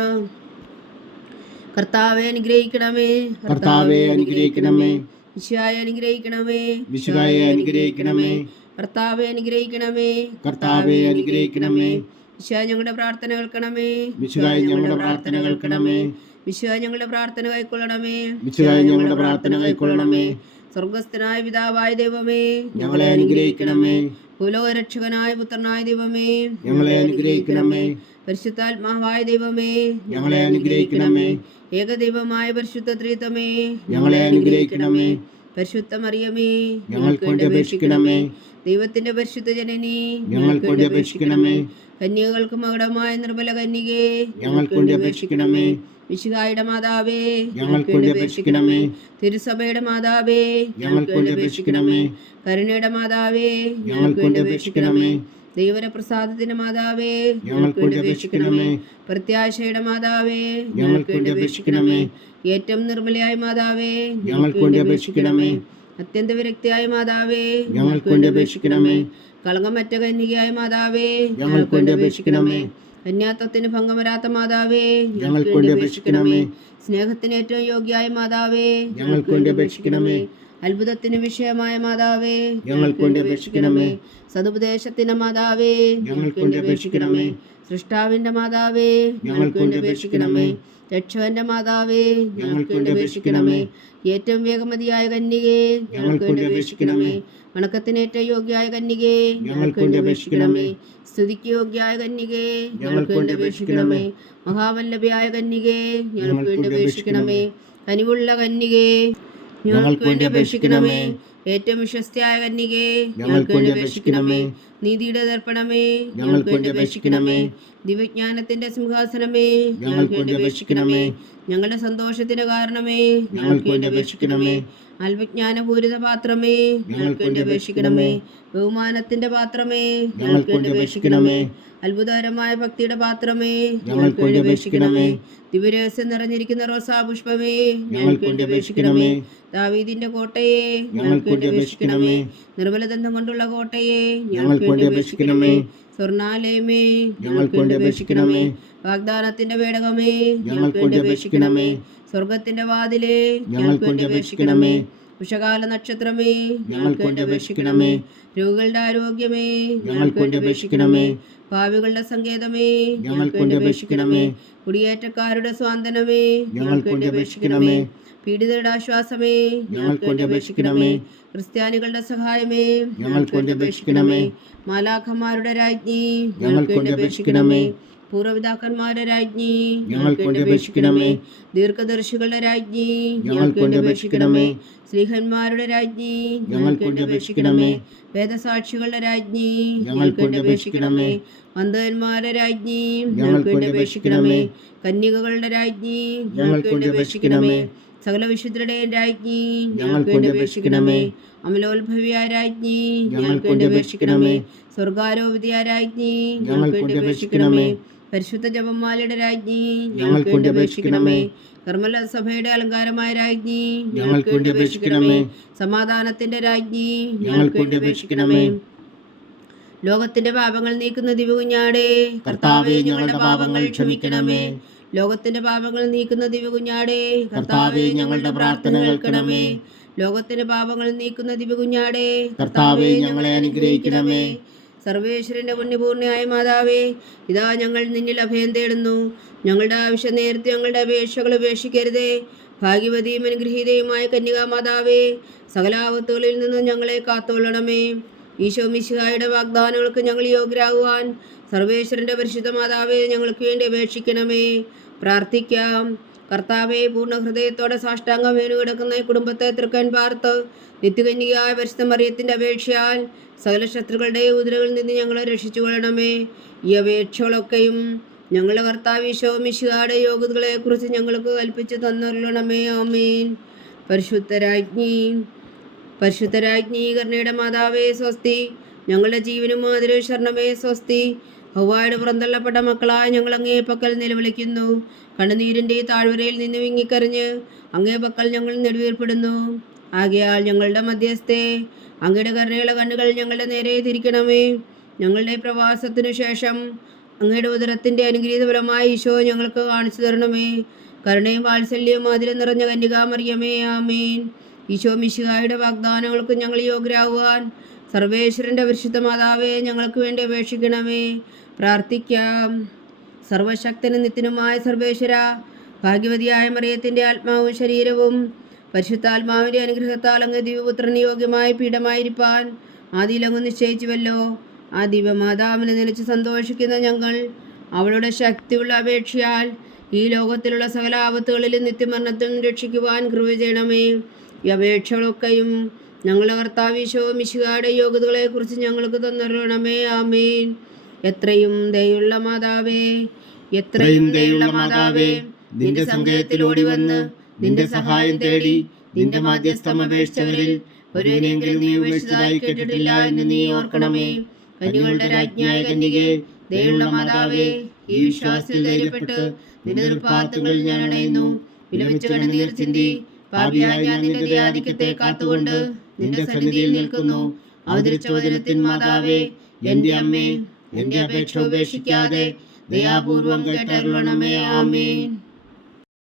കർത്താവെ അനുഗ്രഹിക്കണമേ. കർത്താവെ അനുഗ്രഹിക്കണമേ. ഈശോയെ അനുഗ്രഹിക്കണമേ. ഈശോയെ അനുഗ്രഹിക്കണമേ. കർത്താവെ അനുഗ്രഹിക്കണമേ. കർത്താവെ അനുഗ്രഹിക്കണമേ. ഈശോ ഞങ്ങളുടെ പ്രാർത്ഥന കേൾക്കണമേ. ഈശോയെ ഞങ്ങളുടെ പ്രാർത്ഥന കേൾക്കണമേ. ഈശോ ഞങ്ങളുടെ പ്രാർത്ഥന കൈക്കൊള്ളണമേ. ഈശോയെ ഞങ്ങളുടെ പ്രാർത്ഥന കൈക്കൊള്ളണമേ. സ്വർഗസ്ഥനായ പിതാവായ ദൈവമേ, ഞങ്ങളെ അനുഗ്രഹിക്കണമേ. ഭൂലോകരക്ഷകനായ പുത്രനായ ദൈവമേ, ഞങ്ങളെ അനുഗ്രഹിക്കണമേ. പരിശുദ്ധാത്മാവായ ദൈവമേ, ഞങ്ങളെ അനുഗ്രഹിക്കണമേ. ഏകദൈവമായ പരിശുദ്ധ ത്രിത്വമേ, ഞങ്ങളെ അനുഗ്രഹിക്കണമേ. പരിശുദ്ധ മറിയമേ, ഞങ്ങൾക്ക് വേണ്ടി അപേക്ഷിക്കണമേ. ദൈവത്തിന്റെ പരിശുദ്ധ ജനനി, ഞങ്ങൾക്ക് വേണ്ടി അപേക്ഷിക്കണമേ. കന്യകൾക്ക് മകുടമായ നിർമ്മല കന്യകേ, ഞങ്ങൾക്ക് വേണ്ടി അപേക്ഷിക്കണമേ. വിശുദ്ധായുടെ മാതാവേ, ഞങ്ങൾക്ക് വേണ്ടി അപേക്ഷിക്കണമേ. തിരുസഭയുടെ മാതാവേ, ഞങ്ങൾക്ക് വേണ്ടി അപേക്ഷിക്കണമേ. കരുണയുടെ മാതാവേ, ഞങ്ങൾക്ക് വേണ്ടി അപേക്ഷിക്കണമേ. ദൈവപ്രസാദത്തിന്റെ മാതാവേ, ഞങ്ങൾക്ക് വേണ്ടി അപേക്ഷിക്കണമേ. പ്രത്യാശയുടെ മാതാവേ, ഞങ്ങൾക്ക് വേണ്ടി അപേക്ഷിക്കണമേ. ഏറ്റവും നിർമ്മലയായ മാതാവേ, ഞങ്ങൾക്ക് വേണ്ടി അപേക്ഷിക്കണമേ. അത്യന്ത വിരക്തിയായ മാതാവേ, ഞങ്ങൾക്ക് വേണ്ടി അപേക്ഷിക്കണമേ. കളങ്കമറ്റ കന്യകയായ മാതാവേ, ഞങ്ങൾക്ക് വേണ്ടി അപേക്ഷിക്കണമേ. കന്യാത്വത്തിന് ഭംഗം വരാത്ത മാതാവേ, ഞങ്ങൾക്ക് വേണ്ടി അപേക്ഷിക്കണമേ. സ്നേഹത്തിന് ഏറ്റവും യോഗ്യയായ മാതാവേ, ഞങ്ങൾക്ക് വേണ്ടി അപേക്ഷിക്കണമേ. അത്ഭുതത്തിന് വിഷയമായ മാതാവേ, ഞങ്ങൾക്ക് വേണ്ടി അപേക്ഷിക്കണമേ. സതുപദേശത്തിന്റെ മാതാവേ, ഞങ്ങൾക്ക് വേണ്ടി അപേക്ഷിക്കണമേ. സൃഷ്ടാവിന്റെ മാതാവേ, ഞങ്ങൾക്ക് വേണ്ടി അപേക്ഷിക്കണമേ. രക്ഷകന്റെ മാതാവേ, ഞങ്ങൾക്ക് വേണ്ടി അപേക്ഷിക്കണമേ. ഏറ്റവും വേഗമതിയായ കന്യകേ, ഞങ്ങൾക്ക് വേണ്ടി അപേക്ഷിക്കണമേ. വണക്കത്തിനേറ്റവും യോഗ്യായ കന്യകേ, ഞങ്ങൾക്ക് വേണ്ടി അപേക്ഷിക്കണമേ. സ്തുതിക്ക് യോഗ്യായ കന്യകേ, ഞങ്ങൾക്ക് വേണ്ടി അപേക്ഷിക്കണമേ. മഹാവല്ലഭയായ കന്യകേ, ഞങ്ങൾക്ക് വേണ്ടി അപേക്ഷിക്കണമേ. കനിവുള്ള കന്യകേ, ഞങ്ങൾക്ക് വേണ്ടി അപേക്ഷിക്കണമേ. ഏറ്റവും വിശ്വസ്തയായ കന്യകേ, ഞങ്ങൾക്ക് വേണ്ടി അപേക്ഷിക്കണമേ. നീതിയുടെ ദർപ്പണമേ, ഞങ്ങൾക്ക് വേണ്ടി അപേക്ഷിക്കണമേ. ദിവ്യജ്ഞാനത്തിന്റെ സിംഹാസനമേ, ഞങ്ങൾക്ക് വേണ്ടി അപേക്ഷിക്കണമേ. ഞങ്ങളുടെ സന്തോഷത്തിന്റെ കാരണമേ, ഞങ്ങൾക്ക് വേണ്ടി അപേക്ഷിക്കണമേ. അല്പജ്ഞാനപൂരിത പാത്രമേ, ഞങ്ങൾക്ക് വേണ്ടി അപേക്ഷിക്കണമേ. ബഹുമാനത്തിന്റെ പാത്രമേ, ഞങ്ങൾക്ക് വേണ്ടി അപേക്ഷിക്കണമേ. അത്ഭുതകരമായ ഭക്തിയുടെ പാത്രമേ, ഞങ്ങൾക്ക് വേണ്ടി അപേക്ഷിക്കണമേ. ദിവ്യരഹസ്യം നിറഞ്ഞിരിക്കുന്ന റോസാ പുഷ്പമേ, ഞങ്ങൾക്ക് വേണ്ടി അപേക്ഷിക്കണമേ. ദാവീദിന്റെ കോട്ടയെ, ഞങ്ങൾക്ക് വേണ്ടി അപേക്ഷിക്കണമേ. നിർമ്മലദന്തം കൊണ്ടുള്ള കോട്ടയെ, ഞങ്ങൾക്ക് വേണ്ടി അപേക്ഷിക്കണമേ. സ്വർണാലയമേ, ഞങ്ങൾക്ക് വേണ്ടി അപേക്ഷിക്കണമേ. വാഗ്ദാനത്തിന്റെ പേടകമേ, ഞങ്ങൾക്ക് വേണ്ടി അപേക്ഷിക്കണമേ. സ്വർഗത്തിന്റെ വാതിലേ, ഞങ്ങൾക്ക് വേണ്ടി അപേക്ഷിക്കണമേ. ഉഷകാല നക്ഷത്രമേ, ഞങ്ങൾക്ക് വേണ്ടി അപേക്ഷിക്കണമേ. രോഗികളുടെ ആരോഗ്യമേ, ഞങ്ങൾക്ക് വേണ്ടി അപേക്ഷിക്കണമേ. പാപികളുടെ സങ്കേതമേ, ഞങ്ങൾക്ക് വേണ്ടി അപേക്ഷിക്കണമേ. കുടിയേറ്റക്കാരുടെ സ്വാന്തനമേ, ഞങ്ങൾക്ക് വേണ്ടി അപേക്ഷിക്കണമേ. പീഡിതരുടെ ആശ്വാസമേ, ഞങ്ങൾക്ക് വേണ്ടി അപേക്ഷിക്കണമേ. ക്രിസ്ത്യാനികളുടെ സഹായമേ, ഞങ്ങൾക്ക് വേണ്ടി അപേക്ഷിക്കണമേ. മാലാഖമാരുടെ രാജ്ഞി, ഞങ്ങൾക്ക് വേണ്ടി അപേക്ഷിക്കണമേ. പൂർവ്വപിതാക്കന്മാരുടെ രാജ്ഞി, ഞങ്ങൾക്ക് വേണ്ടി അപേക്ഷിക്കണമേ. ദീർഘദർശികളുടെ രാജ്ഞി, ഞങ്ങൾക്ക് വേണ്ടി അപേക്ഷിക്കണമേ. സ്ലീഹന്മാരുടെ രാജ്ഞി, ഞങ്ങൾക്ക് വേണ്ടി അപേക്ഷിക്കണമേ. വേദസാക്ഷികളുടെ രാജ്ഞി, ഞങ്ങൾക്ക് വേണ്ടി അപേക്ഷിക്കണമേ. വന്ദകന്മാരുടെ രാജ്ഞി, ഞങ്ങൾക്ക് വേണ്ടി അപേക്ഷിക്കണമേ. കന്യകകളുടെ രാജ്ഞി, ഞങ്ങൾക്ക് വേണ്ടി അപേക്ഷിക്കണമേ. സകല വിശുദ്ധരുടെയും രാജ്ഞി, ഞങ്ങൾക്ക് വേണ്ടി അപേക്ഷിക്കണമേ. അമലോത്ഭവിയായ രാജ്ഞി, ഞങ്ങൾക്ക് വേണ്ടി അപേക്ഷിക്കണമേ. സ്വർഗാരോപിതയായ രാജ്ഞി, ഞങ്ങൾക്ക് വേണ്ടി അപേക്ഷിക്കണമേ. പരിശുദ്ധ ജപമാലയുടെ രാജ്ഞി, ഞങ്ങൾക്ക് വേണ്ടി അപേക്ഷിക്കണമേ. കർമ്മല സഭയുടെ അലങ്കാരമായ രാജ്ഞി, ഞങ്ങൾക്ക് വേണ്ടി അപേക്ഷിക്കണമേ. സമാധാനത്തിന്റെ രാജ്ഞി, ഞങ്ങൾക്ക് വേണ്ടി അപേക്ഷിക്കണമേ. ലോകത്തിന്റെ പാപങ്ങൾ നീക്കുന്ന ദിവ്യകുഞ്ഞാടേ, കർത്താവേ ഞങ്ങളുടെ പാപങ്ങൾ ക്ഷമിക്കണമേ. ലോകത്തിന്റെ പാപങ്ങൾ നീക്കുന്ന ദിവ്യകുഞ്ഞാടേ, കർത്താവേ ഞങ്ങളുടെ പ്രാർത്ഥന കേൾക്കണമേ. ലോകത്തിന്റെ പാപങ്ങൾ നീക്കുന്ന ദിവ്യകുഞ്ഞാടേ, കർത്താവേ ഞങ്ങളെ അനുഗ്രഹിക്കണമേ. സർവേശ്വരന്റെ പുണ്യപൂർണ്ണയായ മാതാവേ, ഇതാ ഞങ്ങൾ നിന്നിൽ അഭയം തേടുന്നു. ഞങ്ങളുടെ ആവശ്യം നേരത്തെ ഞങ്ങളുടെ അപേക്ഷകൾ ഉപേക്ഷിക്കരുതേ. ഭാഗ്യവതിയും അനുഗ്രഹീതയുമായ കന്യകാമാതാവേ, സകലാപത്തുകളിൽ നിന്ന് ഞങ്ങളെ കാത്തുകൊള്ളണമേ. ഈശോ മിശിഹായുടെ വാഗ്ദാനങ്ങൾക്ക് ഞങ്ങൾ യോഗ്യരാകുവാൻ സർവേശ്വരന്റെ പരിശുദ്ധ മാതാവേ, ഞങ്ങൾക്ക് വേണ്ടി അപേക്ഷിക്കണമേ. പ്രാർത്ഥിക്കാം. കർത്താവെ, പൂർണ്ണ ഹൃദയത്തോടെ സാഷ്ടാംഗം വീണുകിടക്കുന്ന ഈ കുടുംബത്തെ തൃക്കൻ പാർത്ത് നിത്യകന്യകയായ പരിശുദ്ധ മറിയത്തിന്റെ അപേക്ഷയാൽ സകല ശത്രുക്കളുടെ ഉദരകളിൽ നിന്ന് ഞങ്ങളെ രക്ഷിച്ചു കൊള്ളണമേ. ഈ അപേക്ഷകളൊക്കെയും ഞങ്ങളുടെ കർത്താവ് ഈശോ മിശിഹായുടെ യോഗ്യതകളെ കുറിച്ച് ഞങ്ങൾക്ക് കൽപ്പിച്ചു തന്നരുളണമേ. ആമേൻ. പരിശുദ്ധരാജ്ഞി കരുണയുടെ മാതാവേ സ്വസ്തി. ഞങ്ങളുടെ ജീവനും മാതിരി ശരണമേ സ്വസ്തി. ഹൗവായുടെ പുറന്തള്ളപ്പെട്ട മക്കളായ ഞങ്ങൾ അങ്ങേ പക്കൽ നിലവിളിക്കുന്നു. കണ്ണുനീരിൻ്റെ താഴ്വരയിൽ നിന്ന് വിങ്ങിക്കറിഞ്ഞ് അങ്ങേ പക്കൽ ഞങ്ങൾ നെടുവീർപ്പെടുന്നു. ആകയാൽ ഞങ്ങളുടെ മധ്യസ്ഥേ, അങ്ങയുടെ കരുണയുള്ള കണ്ണുകൾ ഞങ്ങളുടെ നേരെ തിരിക്കണമേ. ഞങ്ങളുടെ പ്രവാസത്തിനു ശേഷം അങ്ങയുടെ ഉദരത്തിൻ്റെ അനുഗ്രഹീത ഫലമായി ഈശോ ഞങ്ങൾക്ക് കാണിച്ചു തരണമേ. കരുണയും വാത്സല്യവും മാതിരം നിറഞ്ഞ കന്യകാമറിയമേ, ആമേൻ. ഈശോ മിശിഹായുടെ വാഗ്ദാനങ്ങൾക്ക് ഞങ്ങൾ യോഗ്യരാകുവാൻ സർവേശ്വരൻ്റെ പരിശുദ്ധ മാതാവേ, ഞങ്ങൾക്ക് വേണ്ടി അപേക്ഷിക്കണമേ. പ്രാർത്ഥിക്കാം. സർവശക്തനും നിത്യനുമായ സർവേശ്വര, ഭാഗ്യവതിയായ മറിയത്തിൻ്റെ ആത്മാവും ശരീരവും പരിശുദ്ധാത്മാവിൻ്റെ അനുഗ്രഹത്താൽ അങ്ങ് ദിവ്യപുത്രന് യോഗ്യമായ പീഠമായിരിക്കാൻ ആദിയിലങ്ങ് നിശ്ചയിച്ചുവല്ലോ. ആ ദിവ്യമാതാവിനെ നിലച്ച് സന്തോഷിക്കുന്ന ഞങ്ങൾ അവളുടെ ശക്തിയുള്ള അപേക്ഷയാൽ ഈ ലോകത്തിലുള്ള സകല ആപത്തുകളിലും നിത്യമരണത്തിൽ നിന്ന് രക്ഷിക്കുവാൻ കൃപ ചെയ്യണമേ. ഈ അപേക്ഷകളൊക്കെയും ഞങ്ങളുടെ കർത്താവ് ഈശോ മിശിഹായുടെ യോഗ്യതകളെ കുറിച്ച് ഞങ്ങൾക്ക് തന്നരുളണമേ. ആമേൻ. എത്രയും ദയുള്ള മാതാവേ, നിന്റെ സങ്കേതത്തിലോടി വന്ന് നിന്റെ സഹായം തേടി നിന്റെ മാധ്യസ്ഥം അപേക്ഷിച്ചവരിൽ ഒരുവനെങ്കിലും നീ ഉപേക്ഷിച്ചതായി കേട്ടിട്ടില്ല എന്ന് നീ ഓർക്കണമേ. കന്യകളുടെ രാജ്ഞിയായ കന്യകേ, ദയുള്ള മാതാവേ, ഈ വിശ്വാസത്തിൽ ധൈര്യപ്പെട്ട് നിന്റെ ദുർപ്പാത്തുകളിൽ ഞാൻ അണയുന്നു. വിലപിച്ച് കണ്ണുനീർ ചിന്തി പാപിയായ ഞാൻ നിന്റെ ദയാധിക്യത്തെ കാത്തുകൊണ്ട് നിന്റെ സന്നിധിയിൽ നിൽക്കുന്നു. അവതരിച്ച വചനത്തിൻ മാതാവേ, എന്റെ അമ്മേ, എന്റെ അപേക്ഷ ഉപേക്ഷിക്കാതെ ദയാപൂർവം കേട്ടരുളണമേ. ആമേൻ.